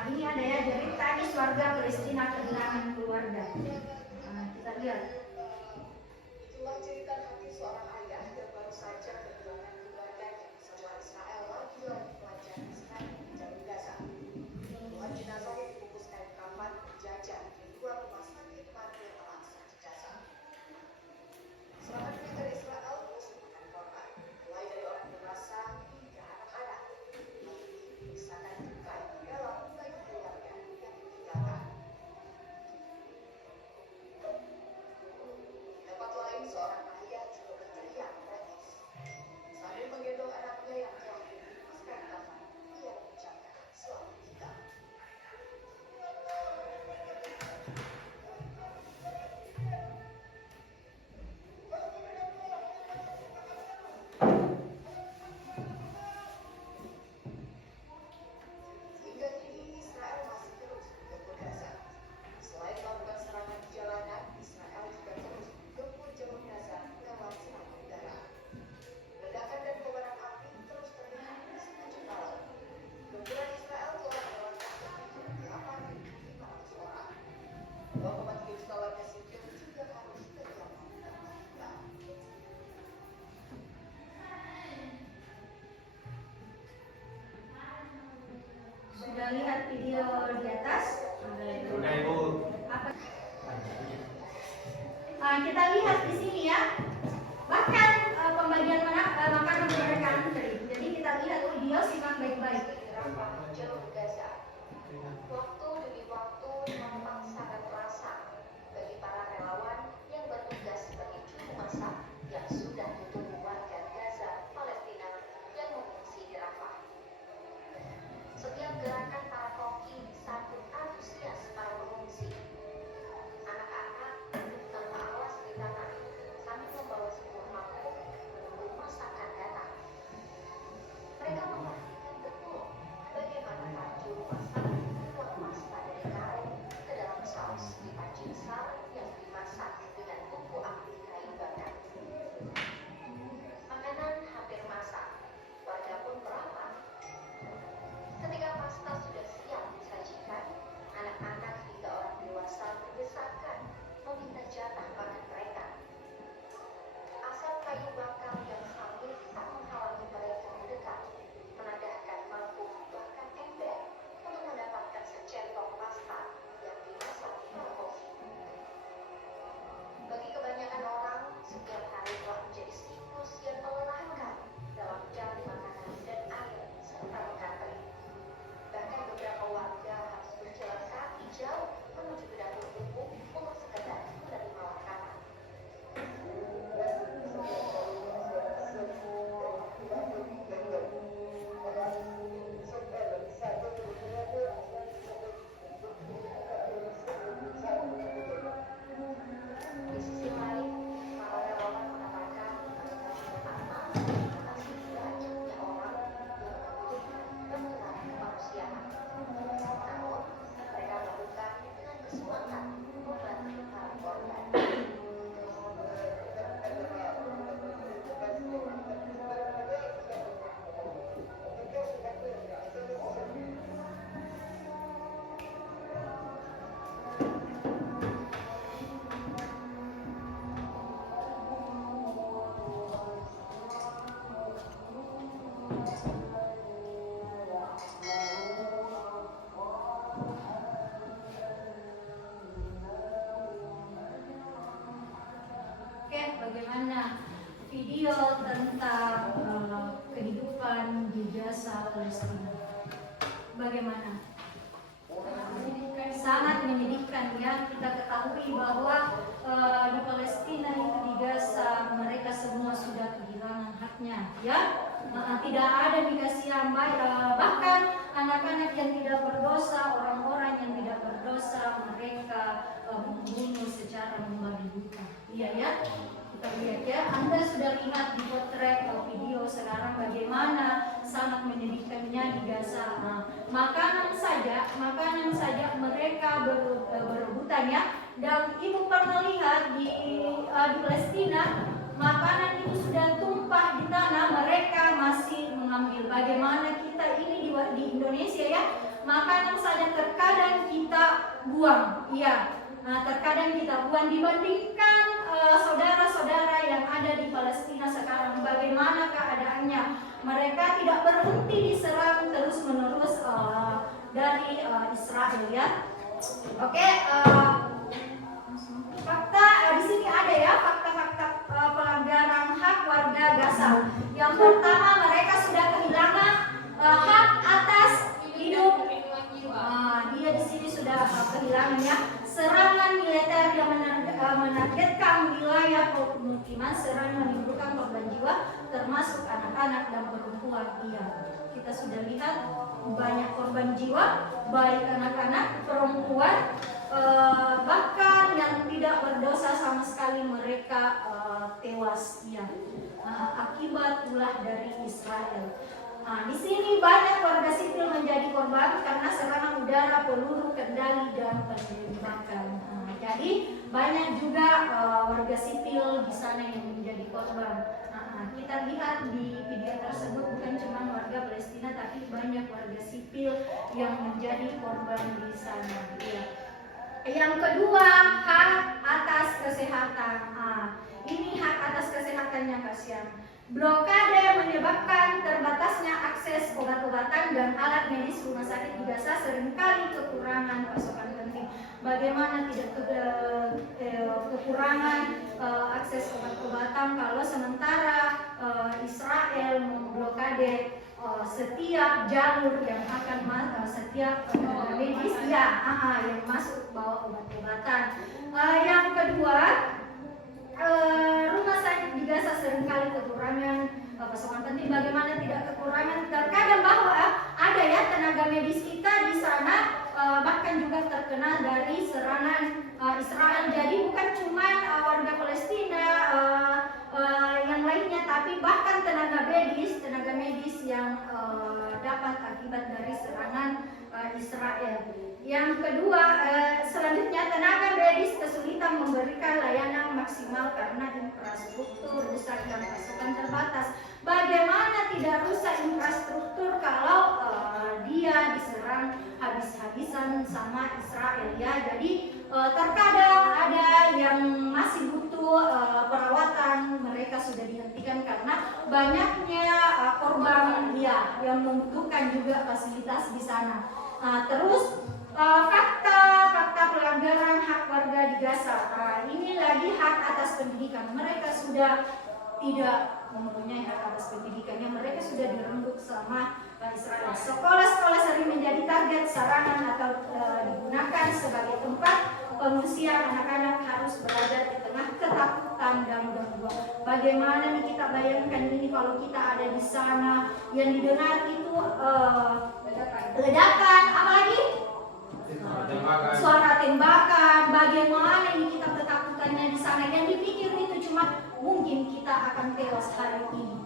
Ini ada, ya, jadi tangis warga Palestina kehilangan keluarga. Kita lihat. Itulah cerita hati seorang ayah yang baru saja kehilangan keluarganya setelah Israel lagi-lagi pelajar Israel di jalur Gaza. Puluhan jenazah yang dibungkus kain kafan berjajar di luar rumah sakit Martir Al-Aqsa di Gaza. Serangan militer Israel terus memakan korban, mulai dari orang dewasa hingga anak-anak. Hal ini menyisakan duka yang mendalam bagi keluarga yang ditinggalkan. Tempat lain, seorang ayah juga berteriak protes. Sambil menggendong anaknya yang telah dibungkuskan kafan, ia mengucapkan selamat kita. Hingga kini Israel masih terus menggempur Gaza. Selain melakukan serangan di jalanan, Israel juga terus menggempur jalur Gaza lewat serangan udara. Ledakan dan kobaran api terus terlihat di sepanjang malam. Gempuran Israel telah menewaskan lebih dari 8.500 orang. 2,3 juta warga sipil juga harus kehilangan pekerjaan. Sudah lihat video di atas? Sudah, Ibu. Kita lihat di sini, ya. Bahkan pembagian makanan kemerdekaan tadi. Jadi kita lihat video simak baik-baik. Rafah jalur Gaza. Waktu demi waktu nampak sangat terasa bagi para relawan yang bertugas sebagai juru masak yang sudah ditunggu warga Gaza, Palestina yang mengungsi di Rafah. Setiap gerakan para koki disambut antusias para pengungsi. Anak-anak duduk tanpa alas di tanah sambil membawa sebuah mangkuk menunggu masakan datang. Mereka memperhatikan betul bagaimana para juru masak membuat pasta dari kare ke dalam saus di panci besar yang dimasak dengan tungku api kayu bakar. Makanan hampir masak, warga pun merapat. Ketika pasta sudah siap disajikan, anak-anak hingga orang dewasa berdesakan meminta jatah makan mereka. Asap kayu bakar yang sambil tak menghalangi mereka mendekat, menadahkan mangkuk bahkan ember untuk mendapatkan secentong pasta yang dimasak para koki. Bagi kebanyakan orang, setiap hari telah menjadi siklus yang melelahkan dalam mencari makanan dan air serta mengantri. Bahkan beberapa warga harus berjalan kaki jauh menuju ke dapur umum untuk sekedar menerima makanan. Di sisi lain, para relawan mengatakan mereka juga aman atas banyaknya orang yang membutuhkan bantuan kemanusiaan. Namun, mereka melakukan dengan bersemangat membantu para korban. Oke, bagaimana video tentang kehidupan di Gaza, Palestina? Bagaimana? Sangat menyedihkan ya. Kita ketahui bahwa di Palestina itu di Gaza mereka semua sudah kehilangan haknya ya. Tidak ada dikasih yang baik, bahkan anak-anak yang tidak berdosa, orang-orang yang tidak berdosa mereka membunuh secara membabi buta. Iya ya, kita lihat ya. Anda sudah lihat di potret video sekarang bagaimana sangat menyedihkannya di Gaza. Makanan saja mereka berebutan ya. Dan ibu pernah lihat di Palestina makanan itu sudah tumpah di tanah, mereka masih mengambil. Bagaimana kita ini di Indonesia ya, makanan saja terkadang kita buang, iya. Terkadang kita buang dibandingkan saudara-saudara yang ada di Palestina sekarang. Bagaimana keadaannya? Mereka tidak berhenti diserang terus-menerus dari Israel ya. Oke, fakta di sini ada ya, fakta-fakta pelanggaran hak warga Gaza. Yang pertama, mereka sudah kehilangan hak atas hidup. Dia di sini sudah kehilangan ya. Serangan militer yang menargetkan wilayah pemukiman, serangan menimbulkan korban jiwa, termasuk anak-anak dan perempuan. Iya, kita sudah lihat banyak korban jiwa, baik anak-anak, perempuan, bahkan yang tidak berdosa sama sekali mereka tewas ya, akibat ulah dari Israel. Di sini banyak warga sipil menjadi korban karena serangan udara, peluru kendali dan penembakan. Jadi banyak juga warga sipil di sana yang menjadi korban. Kita lihat di video tersebut bukan cuma warga Palestina, tapi banyak warga sipil yang menjadi korban di sana. Ya. Yang kedua, hak atas kesehatan. Ini hak atas kesehatan yang kasihan. Blokade menyebabkan terbatasnya akses obat-obatan dan alat medis rumah sakit di Gaza, seringkali kekurangan pasokan penting. Bagaimana tidak kekurangan akses obat-obatan kalau sementara Israel memblokade setiap jalur yang akan setiap tenaga medis yang masuk bawa obat-obatan. Yang kedua, rumah sakit di Gaza seringkali kekurangan pasokan penting. Bagaimana tidak kekurangan? Terkadang bahwa ada ya tenaga medis kita di sana bahkan juga terkena dari serangan Israel. Jadi bukan cuma warga Palestina yang lainnya, tapi bahkan tenaga medis yang dapat akibat dari serangan Israel. Yang kedua, selanjutnya tenaga medis kesulitan memberikan layanan maksimal karena infrastruktur rusak dan pasokan terbatas. Bagaimana tidak rusak infrastruktur kalau dia diserang habis-habisan sama Israel ya? Jadi terkadang ada yang masih butuh perawatan, mereka sudah dihentikan karena banyaknya korban ya yang membutuhkan juga fasilitas di sana. Terus fakta pelanggaran hak warga di Gaza. Ini lagi hak atas pendidikan. Mereka sudah tidak mempunyai hak atas pendidikannya. Mereka sudah direnggut sama Israel. Sekolah-sekolah sering menjadi target serangan atau digunakan sebagai tempat pengungsian. Anak-anak harus belajar di tengah ketakutan dan gangguan. Bagaimana nih kita bayangkan ini kalau kita ada di sana, yang didengar itu ledakan, apalagi suara tembakan. Bagaimana ini kita ketakutannya di sana? Yang dipikir itu cuma mungkin kita akan tewas hari ini.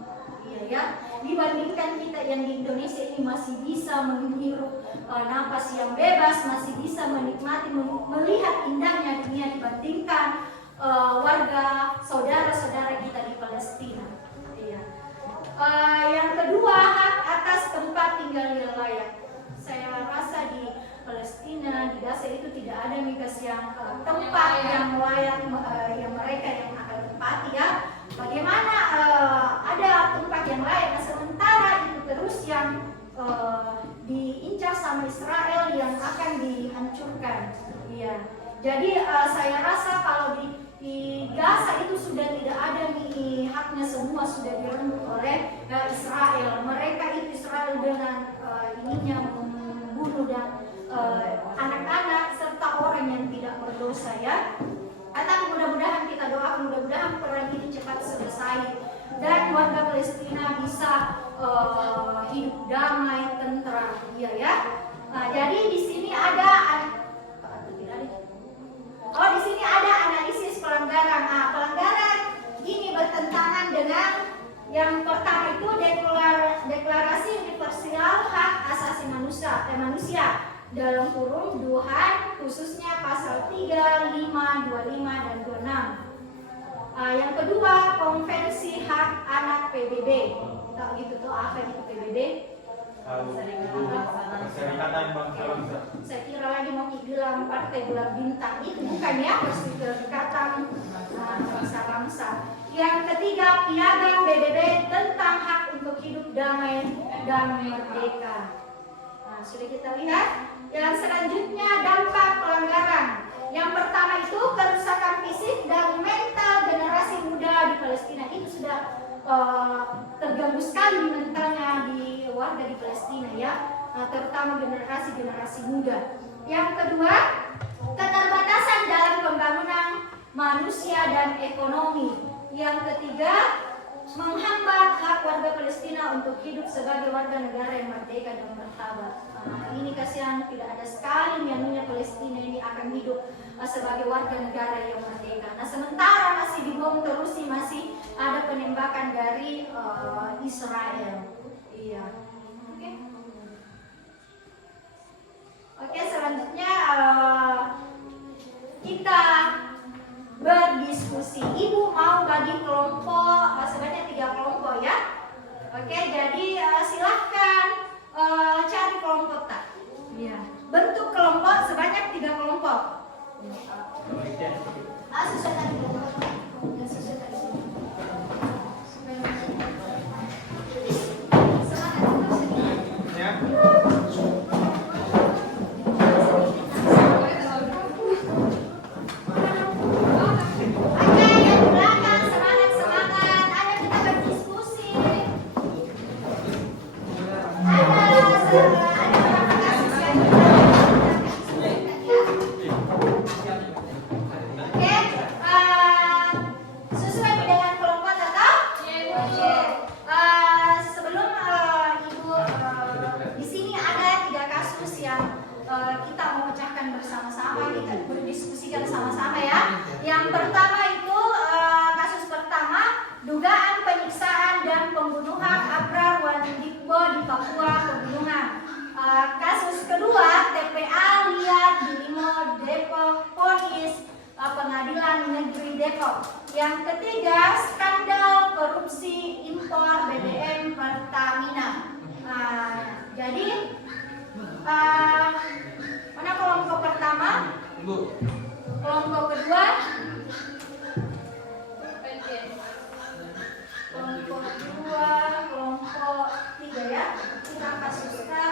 Iya ya. Dibandingkan kita yang di Indonesia ini masih bisa menghirup napas yang bebas, masih bisa menikmati melihat indahnya dunia dibandingkan warga saudara-saudara kita di Palestina. Iya. Yang kedua, hak atas tempat tinggal yang layak. Saya rasa di Palestina, di Gaza itu tidak ada migas yang tempat yang layak yang mereka yang akan tempati ya. Bagaimana ada tempat yang layak, nah, sementara itu terus yang diincar sama Israel yang akan dihancurkan. Iya. Jadi saya rasa kalau di Gaza itu sudah tidak ada nih, haknya semua sudah direnggut oleh Israel. Mereka itu Israel dengan ininya membunuh dan anak-anak serta orang yang tidak berdosa ya. Tapi mudah-mudahan kita doakan, mudah-mudahan perang ini cepat selesai dan warga Palestina bisa hidup damai, tentram, iya ya. Nah, jadi di sini ada di sini ada analisis pelanggaran. Pelanggaran ini bertentangan dengan yang pertama itu deklarasi universal hak asasi manusia dalam kurung Tuhan khususnya pasal 3, 5, 25 dan 26. Yang kedua, konvensi hak anak PBB. Tahu gitu tuh apa itu PBB? Perserikatan Bangsa-Bangsa. Saya kira lagi mau bilang Partai Bulan Bintang, itu bukan ya, Perserikatan Bangsa-Bangsa. Yang ketiga, piagam PBB tentang hak untuk hidup damai dan merdeka. Nah, sudah kita lihat. Yang selanjutnya, dampak pelanggaran. Yang pertama itu kerusakan fisik dan mental generasi muda di Palestina. Itu sudah terganggu sekali mentalnya di warga di Palestina ya, terutama generasi muda. Yang kedua, keterbatasan dalam pembangunan manusia dan ekonomi. Yang ketiga, menghambat hak warga Palestina untuk hidup sebagai warga negara yang merdeka dan martabat. Ini kasihan, tidak ada sekali yang Palestina ini akan hidup sebagai warga negara yang merdeka. Nah, sementara masih dibom terus, masih ada penembakan dari Israel. Iya. Oke, selanjutnya kita berdiskusi. Ibu mau bagi kelompok sebanyak 3 kelompok ya. Oke, jadi silahkan cari kelompok tak. Ya. Bentuk kelompok sebanyak 3 kelompok. Susah tadi. beberapa kasus yang kita diskusikan ya. Oke, sesuai dengan kelompok atau? Oke. Sebelum Ibu di sini ada 3 kasus yang kita mau pecahkan bersama-sama, kita berdiskusikan sama-sama ya. Yang pertama itu kasus pertama, dugaan penyiksaan dan pembunuhan Abrar Wandikbo di Papua Pegunungan. Kasus kedua, TPA Liar di Limo Depok Ponis Pengadilan Negeri Depok. Yang ketiga, skandal korupsi impor BBM Pertamina. Jadi mana kelompok pertama? Ibu. Kelompok kedua? Kelompok kedua, kelompok tiga ya. Kita kasusnya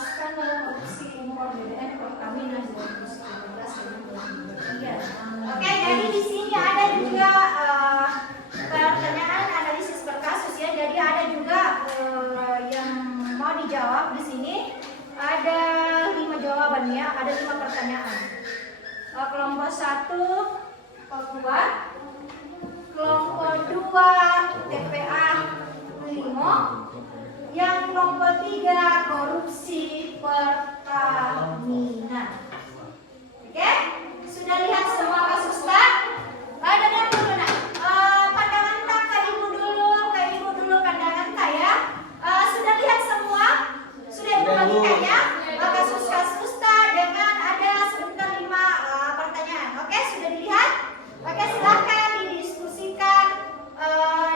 skandal korupsi impor BBM Pertamina 2019-2023. Oke, jadi di sini ada juga pertanyaan analisis per kasus ya. Jadi ada juga yang mau dijawab di sini. Ada 5 jawaban ya, ada 5 pertanyaan. Kelompok 1 Papua, kelompok 2 TPA Limo, yang kelompok 3 korupsi Pertamina. Oke, sudah lihat semua kasus tak? Dengar dulu nak. Pandangan tak ke ibu dulu pandangan tak ya. Sudah lihat semua? Sudah ibu bagikan ya? Kasus-kasus tak dengan ada sebentar 5 pertanyaan. Oke, sudah dilihat? Oke, silahkan didiskusikan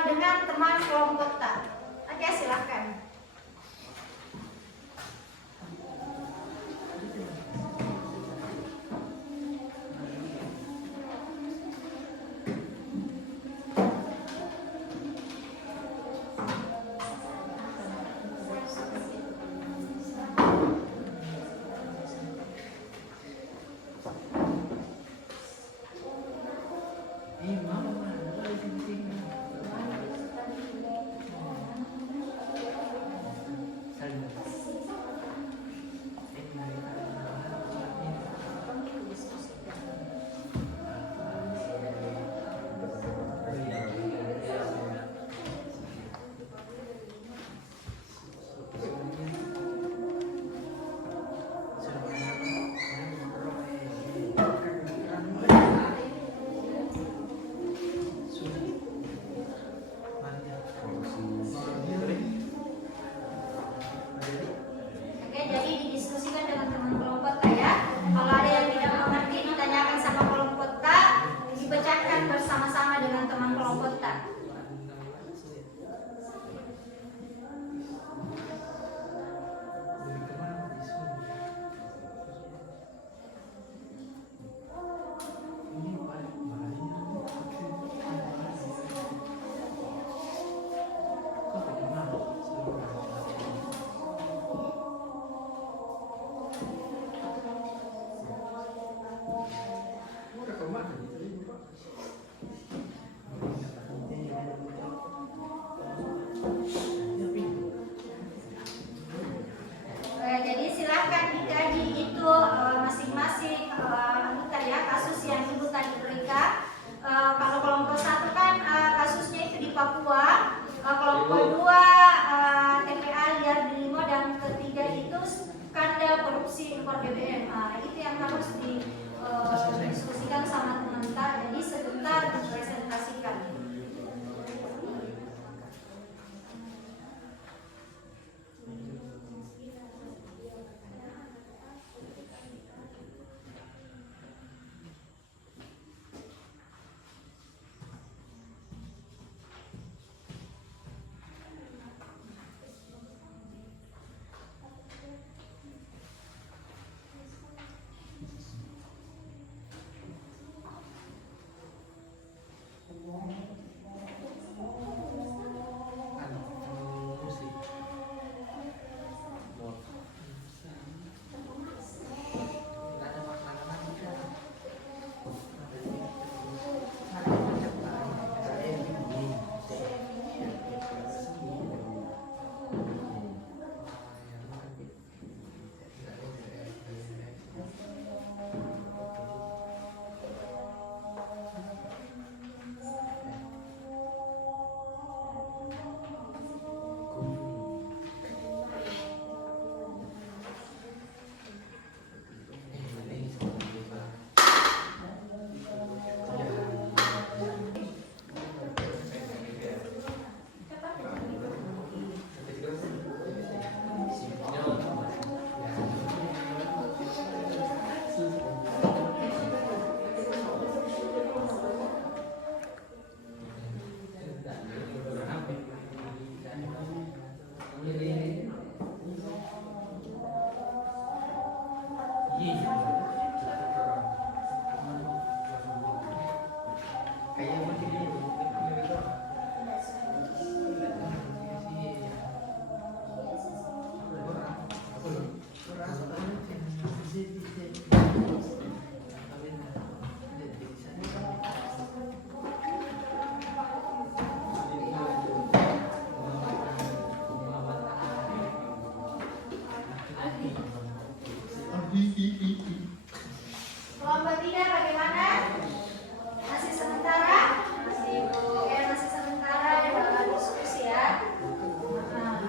dengan teman kelompok tak. Oke, silahkan. Jadi silakan dikaji itu masing-masing anggota ya, kasus yang ibu tadi berikan. Kalau kelompok 1 kan kasusnya itu di Papua, kelompok 2 TPA Liar di Limo, dan ketiga itu skandal korupsi impor BBM. Itu yang harus didiskusikan sama teman-teman. Jadi sebentar dipresentasikan. Kelompok 3 bagaimana? Masih sementara? Masih sementara diskusi ya. Nah.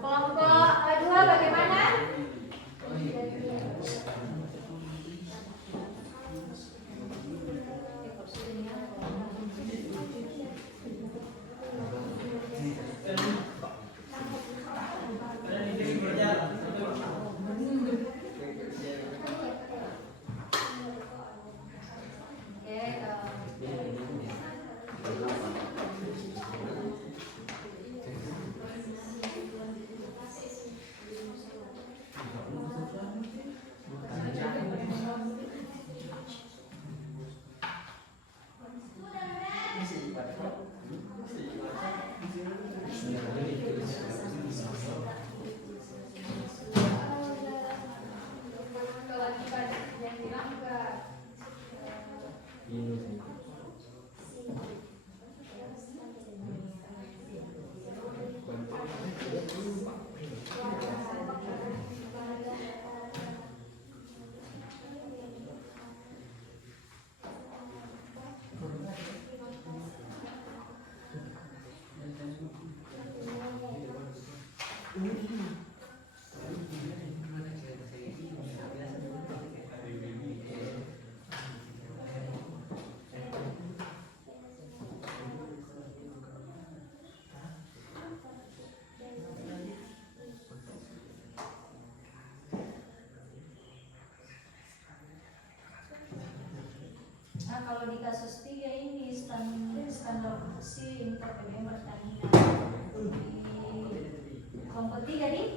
Kelompok 2 bagaimana? Kewajiban yang dilanggar. Nah, kalau di kasus 3 ini standar produksi untuk PDM pertanian di kelompok 3 nih.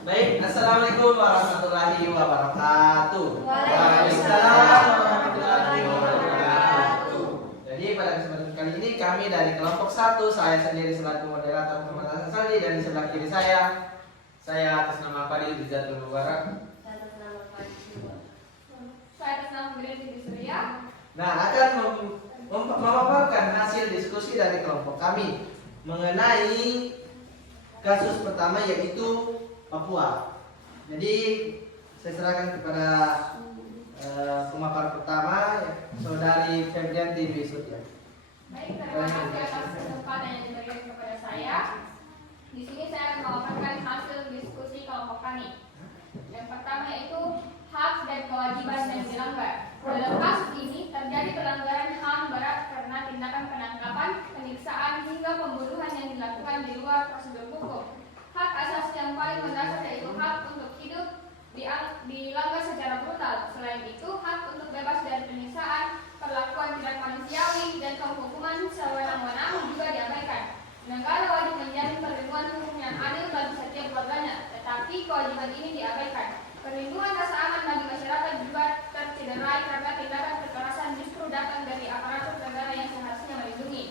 Baik, assalamualaikum warahmatullahi wabarakatuh. Waalaikumsalam warahmatullahi wabarakatuh. Jadi pada kesempatan kali ini kami dari kelompok 1, saya sendiri selaku moderator Muhammad Hasan Saldi, dan di sebelah kiri saya atas nama Fadil Rizatul Mubarak. Saya atas nama Greti Surya. Nah, akan memaparkan hasil diskusi dari kelompok kami mengenai kasus pertama, yaitu Papua. Jadi saya serahkan kepada pemapar pertama, Saudari Febrianti Dwi Sutia. Baik, terima kasih atas kesempatan yang diberikan kepada saya. Di sini saya akan memaparkan hasil diskusi kelompok kami. Yang pertama yaitu hak dan kewajiban yang dilanggar. Dalam kasus ini terjadi pelanggaran HAM berat karena tindakan penangkapan, penyiksaan hingga pembunuhan yang dilakukan di luar prosedur hukum. Hak asasi yang paling mendasar yaitu hak untuk hidup dilanggar secara brutal. Selain itu, hak untuk bebas dari penyiksaan, perlakuan tidak manusiawi, dan penghukuman sewenang-wenang juga diabaikan. Negara wajib menjamin perlindungan hukum yang adil bagi setiap warganya, tetapi kewajiban ini diabaikan. Perlindungan rasa aman bagi masyarakat juga tercederai karena tindakan kekerasan justru datang dari aparatur negara yang seharusnya melindungi.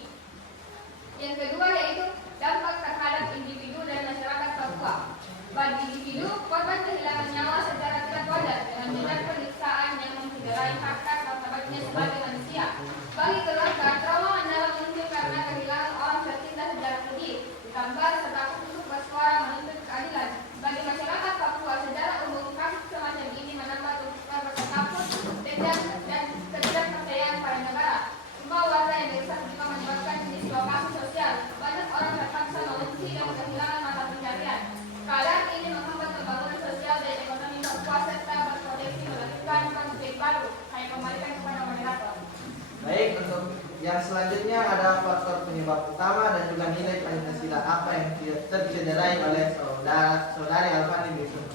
Yang kedua yaitu dampak terhadap individu dan masyarakat Papua. Bagi individu, korban kehilangan nyawa secara tidak wajar dengan tindak penyiksaan yang mencederai harkat martabatnya sebagai manusia. Bagi keluarga, trauma mendalam muncul karena kehilangan orang tercinta secara keji, ditambah rasa takut untuk bersuara menuntut keadilan. Bagi masyarakat Papua secara umum, kasus semacam ini menambah tuntutan rasa takut, dendam, dan ketidakpercayaan pada negara. Semua warga yang dirusak juga menyebabkan dislokasi sosial. Banyak orang terpaksa mengungsi dan kehilangan mata pencarian. Keadaan ini menghambat pembangunan sosial dan ekonomi Papua serta berpotensi melakukan konflik baru. Saya kembalikan kepada moderator. Baik, untuk yang selanjutnya ada faktor penyebab utama dan juga nilai Pancasila apa yang tercederai oleh saudari Alfani Bisun.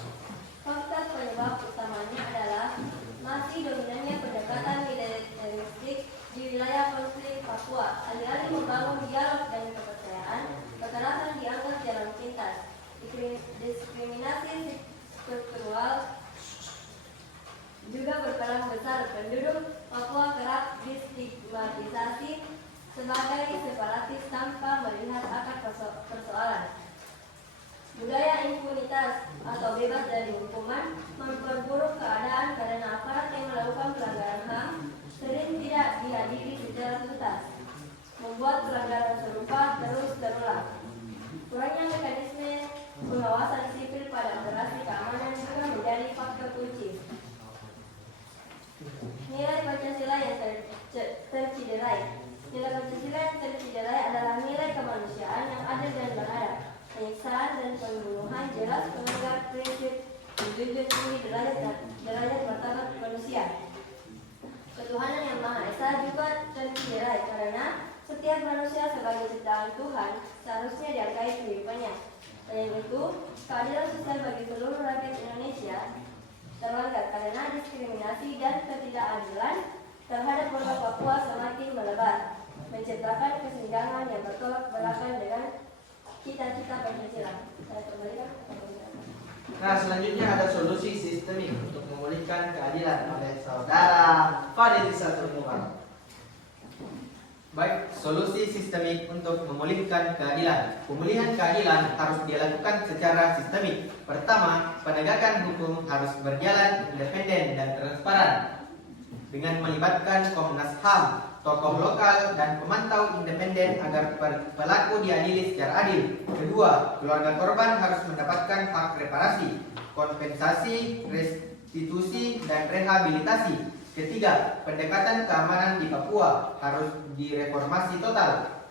Faktor penyebab utamanya adalah masih dominannya pendekatan militeristik di wilayah konflik Papua. Alih-alih membangun dialog dan kepercayaan, kekerasan dianggap jalan pintas. Diskriminasi struktural juga berperan besar. Penduduk Papua kerap distigmatisasi sebagai separatis tanpa melihat akar persoalan. Budaya impunitas atau bebas dari hukuman memperburuk keadaan karena aparat yang melakukan pelanggaran HAM sering tidak dihadiri secara tuntas, membuat pelanggaran serupa terus terulang. Kurangnya mekanisme pengawasan sipil pada operasi keamanan juga menjadi faktor kunci. Nilai Pancasila yang tercederai. Nilai Pancasila yang tercederai adalah nilai kemanusiaan yang adil dan beradab. Penyiksaan dan pembunuhan jelas melanggar prinsip menjunjung tinggi derajat martabat manusia. Ketuhanan yang Maha Esa juga tercederai karena setiap manusia sebagai ciptaan Tuhan seharusnya dihargai kehidupannya. Selain itu, keadilan sosial bagi seluruh rakyat Indonesia terlanggar karena diskriminasi dan ketidakadilan terhadap warga Papua semakin melebar, menciptakan kesenjangan yang bertolak belakang dengan cita-cita Pancasila. Saya kembalikan kepada moderator. Nah, selanjutnya ada solusi sistemik untuk memulihkan keadilan oleh saudara Fadil Rizatul Mubarak. Baik, solusi sistemik untuk memulihkan keadilan. Pemulihan keadilan harus dilakukan secara sistemik. Pertama, penegakan hukum harus berjalan independen dan transparan dengan melibatkan Komnas HAM, tokoh lokal, dan pemantau independen agar pelaku diadili secara adil. Kedua, keluarga korban harus mendapatkan hak reparasi, kompensasi, restitusi, dan rehabilitasi. Ketiga, pendekatan keamanan di Papua harus direformasi total.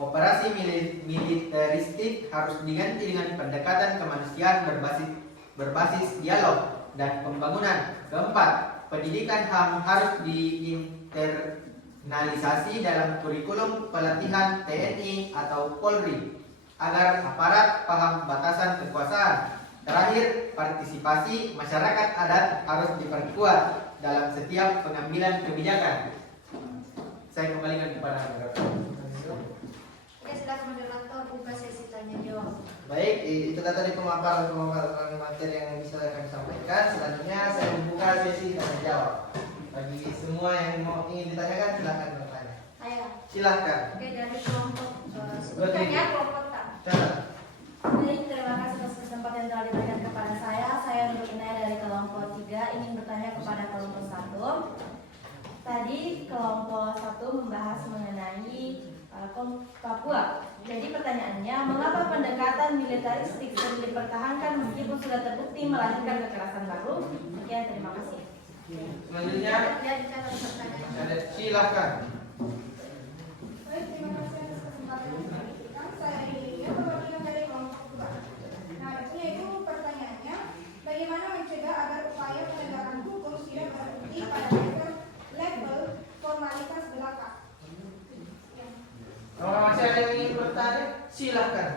Operasi militeristik harus diganti dengan pendekatan kemanusiaan berbasis dialog dan pembangunan. Keempat, pendidikan HAM harus diinternalisasi dalam kurikulum pelatihan TNI atau Polri agar aparat paham batasan kekuasaan. Terakhir, partisipasi masyarakat adat harus diperkuat dalam setiap pengambilan kebijakan. Saya kembalikan kepada moderator. Oke, silakan moderator buka sesi bertanya jawab. Baik, itu tadi pemaparan materi yang bisa kami sampaikan. Selanjutnya saya membuka sesi tanya jawab. Bagi semua yang ingin ditanyakan silakan bertanya. Ayo. Silakan. Oke, dari kelompok sebutkan ya kelompok tak. Catat. Baik, terima kasih atas kesempatan yang telah diberikan kepada saya. Saya Nurul Inaya dari kelompok 3 ingin bertanya kepada kelompok 1. Tadi kelompok 1 membahas mengenai Papua. Jadi pertanyaannya, mengapa pendekatan militeristik sering dipertahankan meskipun sudah terbukti melahirkan kekerasan baru? Sekian, terima kasih. Selanjutnya, Ya, dicatat pertanyaan. silakan. Baik, terima kasih atas kesempatan yang diberikan. Saya Lilia, perwakilan dari kelompok 2. Nah, yaitu pertanyaannya, bagaimana mencegah agar upaya penegakan hukum tidak berhenti pada level formalitas belaka? Kalau masih ada yang ingin bertanya, silakan.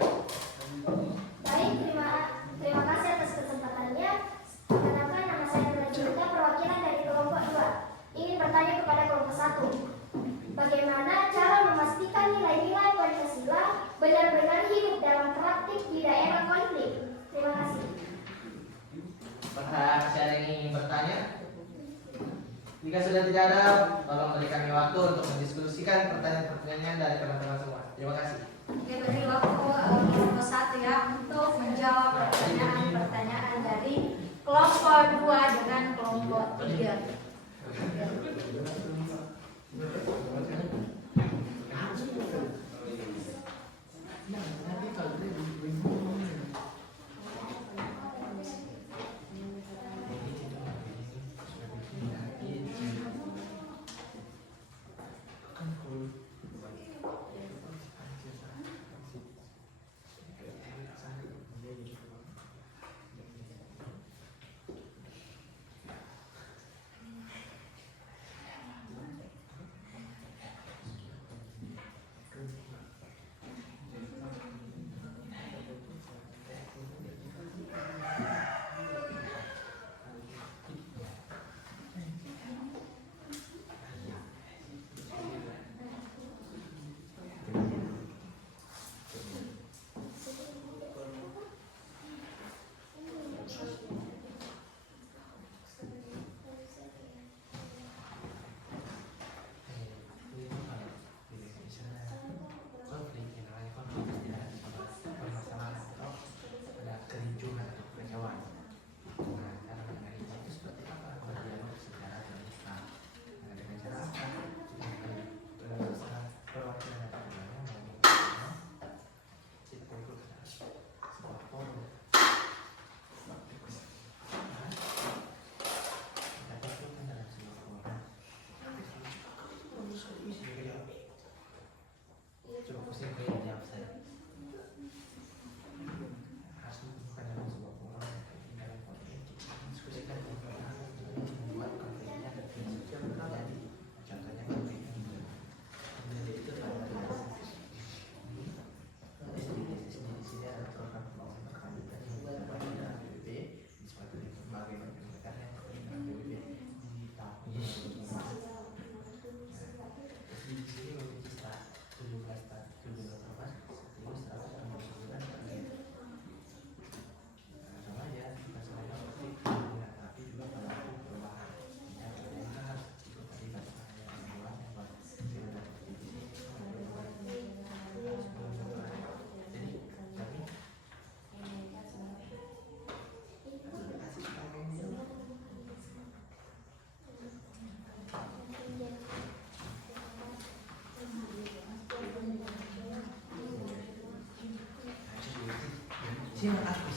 Baik, terima kasih atas kesempatannya. Perkenalkan, nama saya Nurul Inaya, perwakilan dari kelompok 2. Ingin bertanya kepada kelompok 1. Bagaimana cara memastikan nilai-nilai Pancasila benar-benar hidup dalam praktik di daerah konflik? Terima kasih. Apakah masih ada yang ingin bertanya? Jika sudah tidak ada, tolong beri kami waktu untuk mendiskusikan pertanyaan-pertanyaan dari teman-teman semua. Terima kasih. Oke, beri waktu kelompok 1 ya untuk menjawab pertanyaan-pertanyaan dari kelompok 2 dengan kelompok 3.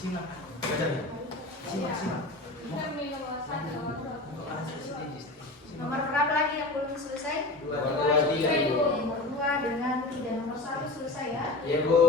Simak. Kami nomor 1. Nomor berapa lagi yang belum selesai? Dua, tiga, Bu. Nomor 2 dengan 3. Nomor 1 selesai ya? Iya, Bu.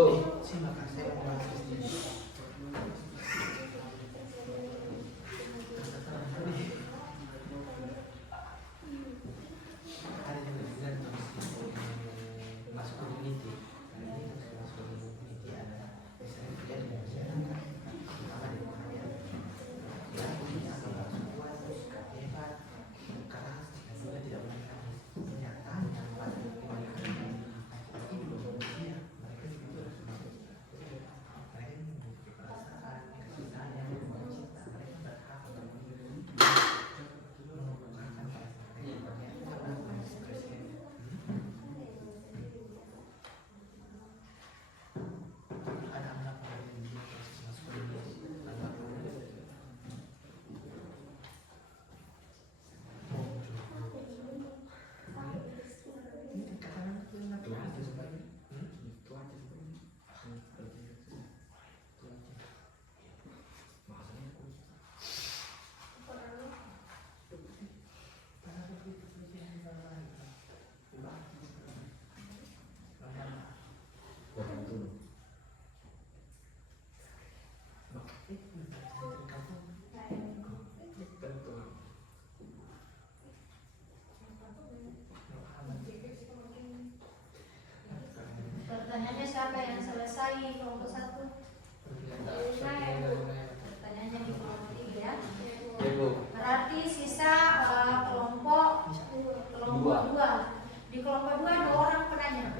siapa yang selesai kelompok 1? Pertanyaannya di kelompok 3 ya. Ibu. Berarti sisa kelompok 2. Di kelompok 2 ada orang penanya.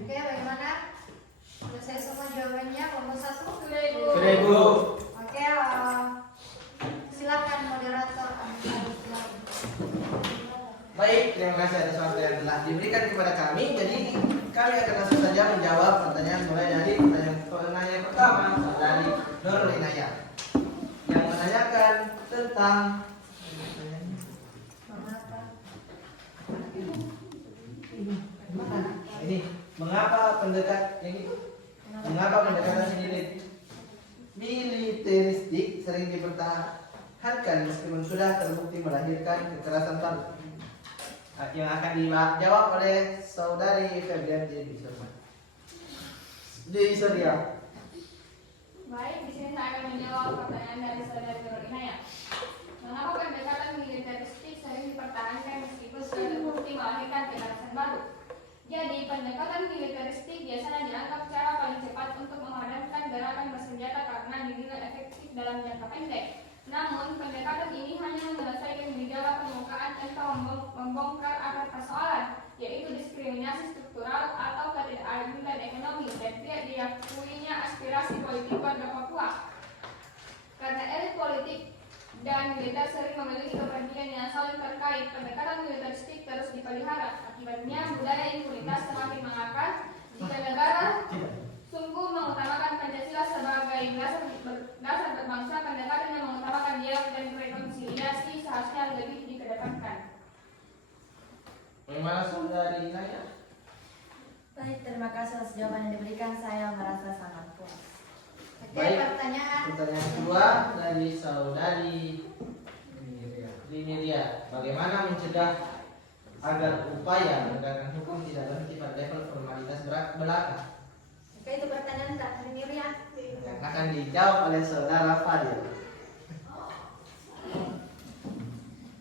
Oke, bagaimana? Selesai semua jawabannya kelompok 1? Sudah Ibu. Sudah Ibu. Oke, silakan moderator. Baik, terima kasih atas waktu yang telah diberikan kepada kami. Jadi kami akan langsung saja menjawab pertanyaan mulai dari pertanyaan pertama dari Nurul Inayah yang menanyakan tentang ini mengapa pendekatan sendiri militeristik sering dipertahankan meskipun sudah terbukti melahirkan kekerasan baru. Yang akan dijawab oleh saudari Febrian di Surya. Baik, di sini saya akan menjawab pertanyaan dari saudari Nurul Inayah. Mengapa pendekatan militeristik sering dipertahankan meskipun sudah terbukti melahirkan kekerasan baru? Jadi, pendekatan militeristik biasanya dianggap cara paling cepat untuk memadamkan gerakan bersenjata karena dinilai efektif dalam jangka pendek. Namun, pendekatan ini hanya menyelesaikan gejala permukaan tanpa membongkar akar persoalan, yaitu diskriminasi struktural atau ketidakadilan ekonomi dan tidak diakuinya aspirasi politik warga Papua. Karena elit politik dan militer sering memiliki kepentingan yang saling terkait, pendekatan militeristik terus dipelihara. Akibatnya, budaya impunitas semakin mengakar jika negara sungguh mengutamakan Pancasila sebagai dasar berbangsa. Pendekatan yang mengutamakan dialog dan rekonsiliasi seharusnya lebih dikedepankan. Bagaimana saudari Inayah? Baik, terima kasih atas jawaban yang diberikan. Saya merasa sangat puas. Oke, Baik. pertanyaan Kedua dari saudari Liniria, bagaimana mencegah agar upaya penegakan hukum tidak berhenti pada level formalitas belaka? Oke, itu pertanyaan Kak Miriam. Yang akan dijawab oleh saudara Fadil.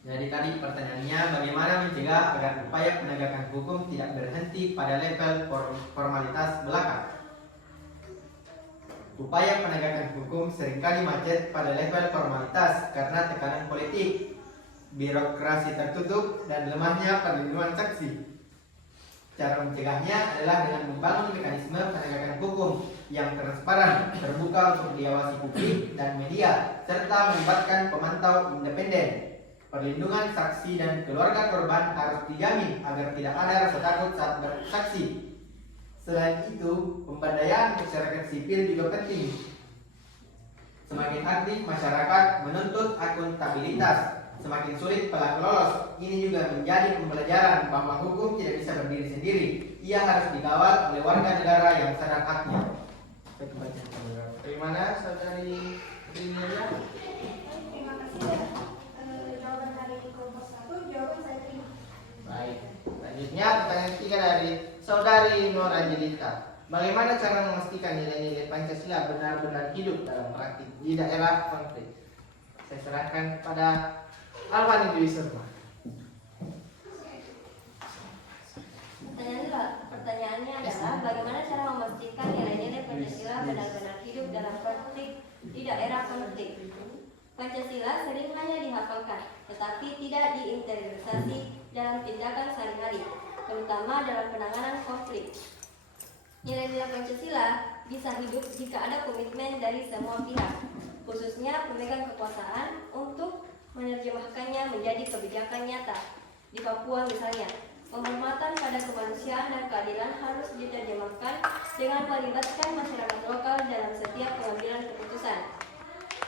Jadi tadi pertanyaannya, bagaimana mencegah agar upaya penegakan hukum tidak berhenti pada level formalitas belaka? Upaya penegakan hukum seringkali macet pada level formalitas karena tekanan politik, birokrasi tertutup, dan lemahnya perlindungan saksi. Cara mencegahnya adalah dengan membangun mekanisme penegakan hukum yang transparan, terbuka untuk diawasi publik dan media, serta melibatkan pemantau independen. Perlindungan saksi dan keluarga korban harus dijamin agar tidak ada rasa takut saat bersaksi. Selain itu, pemberdayaan masyarakat sipil juga penting. Semakin aktif masyarakat menuntut akuntabilitas, semakin sulit pelaku lolos. Ini juga menjadi pembelajaran bahwa hukum tidak bisa berdiri sendiri. Ia harus dikawal oleh warga negara yang sadar haknya. Dari mana saudari Rinilya? Terima kasih. Jawaban dari kelompok 1, jawaban saya terima. Baik. Selanjutnya pertanyaan ketiga dari saudari Nur Angelita. Bagaimana cara memastikan nilai-nilai Pancasila benar-benar hidup dalam praktik di daerah konflik? Saya serahkan kepada Alwani Dwi Surma. Pertanyaannya adalah bagaimana cara memastikan nilai-nilai Pancasila benar-benar hidup dalam konflik di daerah konflik. Pancasila sering hanya dihafalkan, tetapi tidak diinteriorisasi dalam tindakan sehari-hari, terutama dalam penanganan konflik. Nilai-nilai Pancasila bisa hidup jika ada komitmen dari semua pihak, khususnya pemegang kekuasaan, untuk menerjemahkannya menjadi kebijakan nyata. Di Papua misalnya, penghormatan pada kemanusiaan dan keadilan harus diterjemahkan dengan melibatkan masyarakat lokal dalam setiap pengambilan keputusan.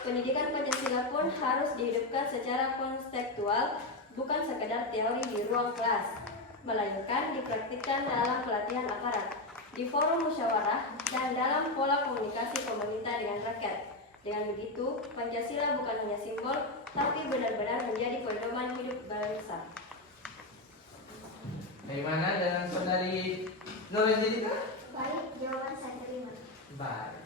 Pendidikan Pancasila pun harus dihidupkan secara konseptual, bukan sekedar teori di ruang kelas, melainkan dipraktikkan dalam pelatihan aparat, di forum musyawarah, dan dalam pola komunikasi pemerintah dengan rakyat. Dengan begitu, Pancasila bukan hanya simbol, tapi benar-benar menjadi pedoman hidup bangsa. Dari mana dengan saudari Nur Angelita? Baik, jawaban saya terima. Baik.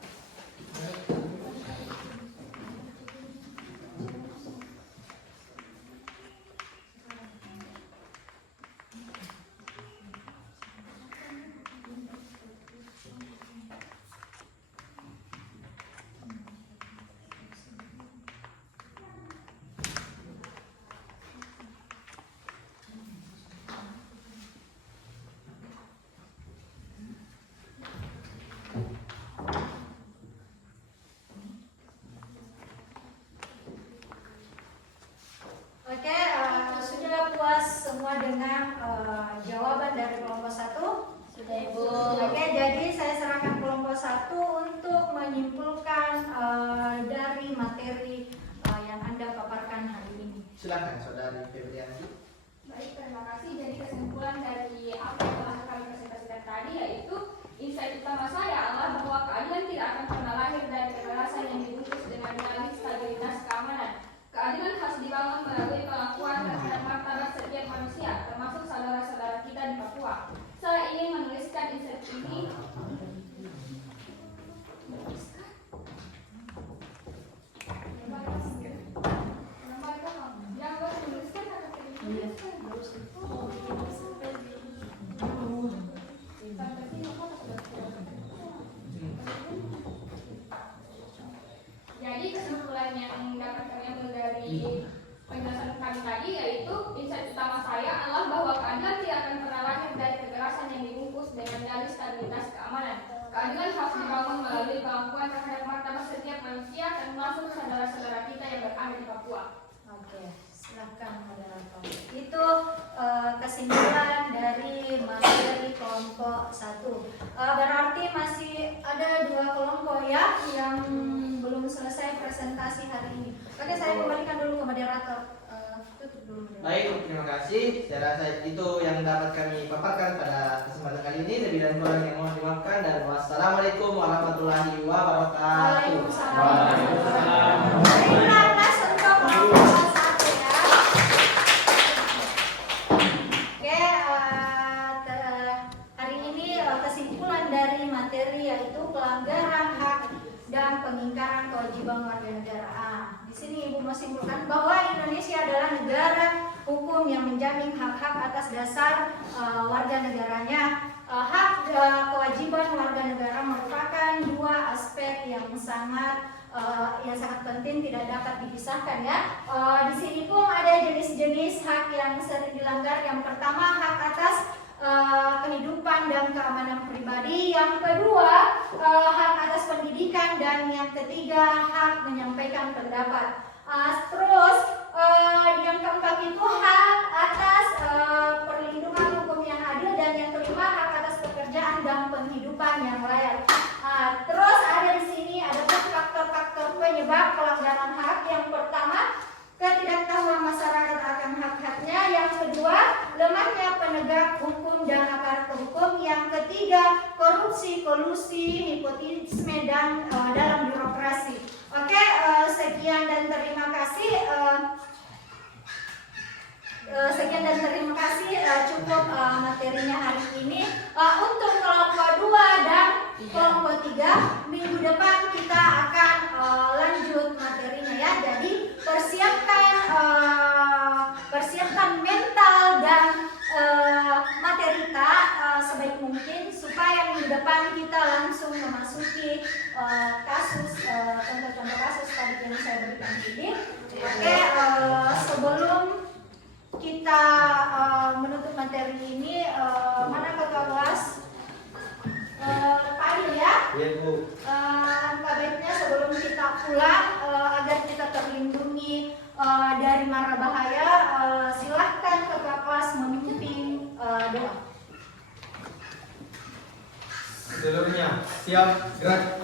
Oke, sudah puas semua dengan jawaban dari kelompok 1? Sudah, Ibu. Oke, jadi saya serahkan kelompok 1 untuk menyimpulkan dari materi yang Anda paparkan hari ini. Silakan saudari Febrianti. Baik, terima kasih. Jadi kesimpulan dari apa yang telah kami presentasikan tadi yaitu insight utama saya adalah bahwa keadilan tidak akan pernah lahir dari kekerasan yang dibungkus dengan dalih stabilitas keamanan. Keadilan harus dibangun melalui pengakuan terhadap martabat setiap manusia, termasuk saudara-saudara kita di Papua. Saya ingin menuliskan insight ini. Jadi kesimpulan yang dapat kami ambil dari penjelasan kami tadi yaitu insight utama saya adalah bahwa keadilan tidak akan pernah lahir dari kekerasan yang dibungkus dengan dalih stabilitas keamanan. Keadilan harus dibangun melalui pengakuan terhadap martabat setiap manusia, termasuk saudara-saudara kita yang berada di Papua. Oke, silakan moderator. Itu kesimpulan dari materi kelompok 1. Berarti masih ada 2 kelompok ya yang belum selesai presentasi hari ini. Oke, saya kembalikan dulu ke moderator. Tutup dulu. Baik, terima kasih. Saya rasa itu yang dapat kami paparkan pada kesempatan kali ini. Lebih dan kurang yang mohon dimaafkan, dan wassalamualaikum warahmatullahi wabarakatuh. Waalaikumsalam. Terima kasih untuk kelompok 1 ya. Oke, hari ini kesimpulan dari materi yaitu pelanggaran hak dan pengingkaran kewajiban warga negara. Di sini Ibu mau simpulkan bahwa Indonesia adalah negara hukum yang menjamin hak-hak atas dasar warga negaranya. Hak kewajiban warga negara merupakan 2 aspek yang sangat penting, tidak dapat dipisahkan ya. Di sini pun ada jenis-jenis hak yang sering dilanggar. Yang pertama, hak atas kehidupan dan keamanan pribadi. Yang kedua, hak atas pendidikan, dan yang ketiga, hak menyampaikan pendapat. Terus yang keempat itu hak atas perlindungan hukum yang adil, dan yang kelima hak atas pekerjaan dan penghidupan yang layak. Terus ada di sini ada faktor-faktor penyebab pelanggaran hak. Yang pertama, ketidaktahuan masyarakat akan hak-haknya. Yang kedua, lemahnya penegak hukum dan aparat hukum. Yang ketiga, korupsi, kolusi, nepotisme dan dalam birokrasi. Oke, sekian dan terima kasih. Cukup materinya hari ini. Untuk kelompok 2 dan kelompok 3 minggu depan kita akan lanjut materinya ya. Jadi persiapkan mental dan materi kita sebaik mungkin supaya minggu depan kita langsung memasuki kasus, contoh-contoh kasus tadi yang saya berikan ini. Oke, sebelum kita menutup materi ini, mana ketua kelas? Pak Adil ya? Iya Bu. Angka baiknya sebelum kita pulang, agar kita terlindungi dari mara bahaya, silahkan ketua kelas memimpin doa. Seluruhnya siap gerak.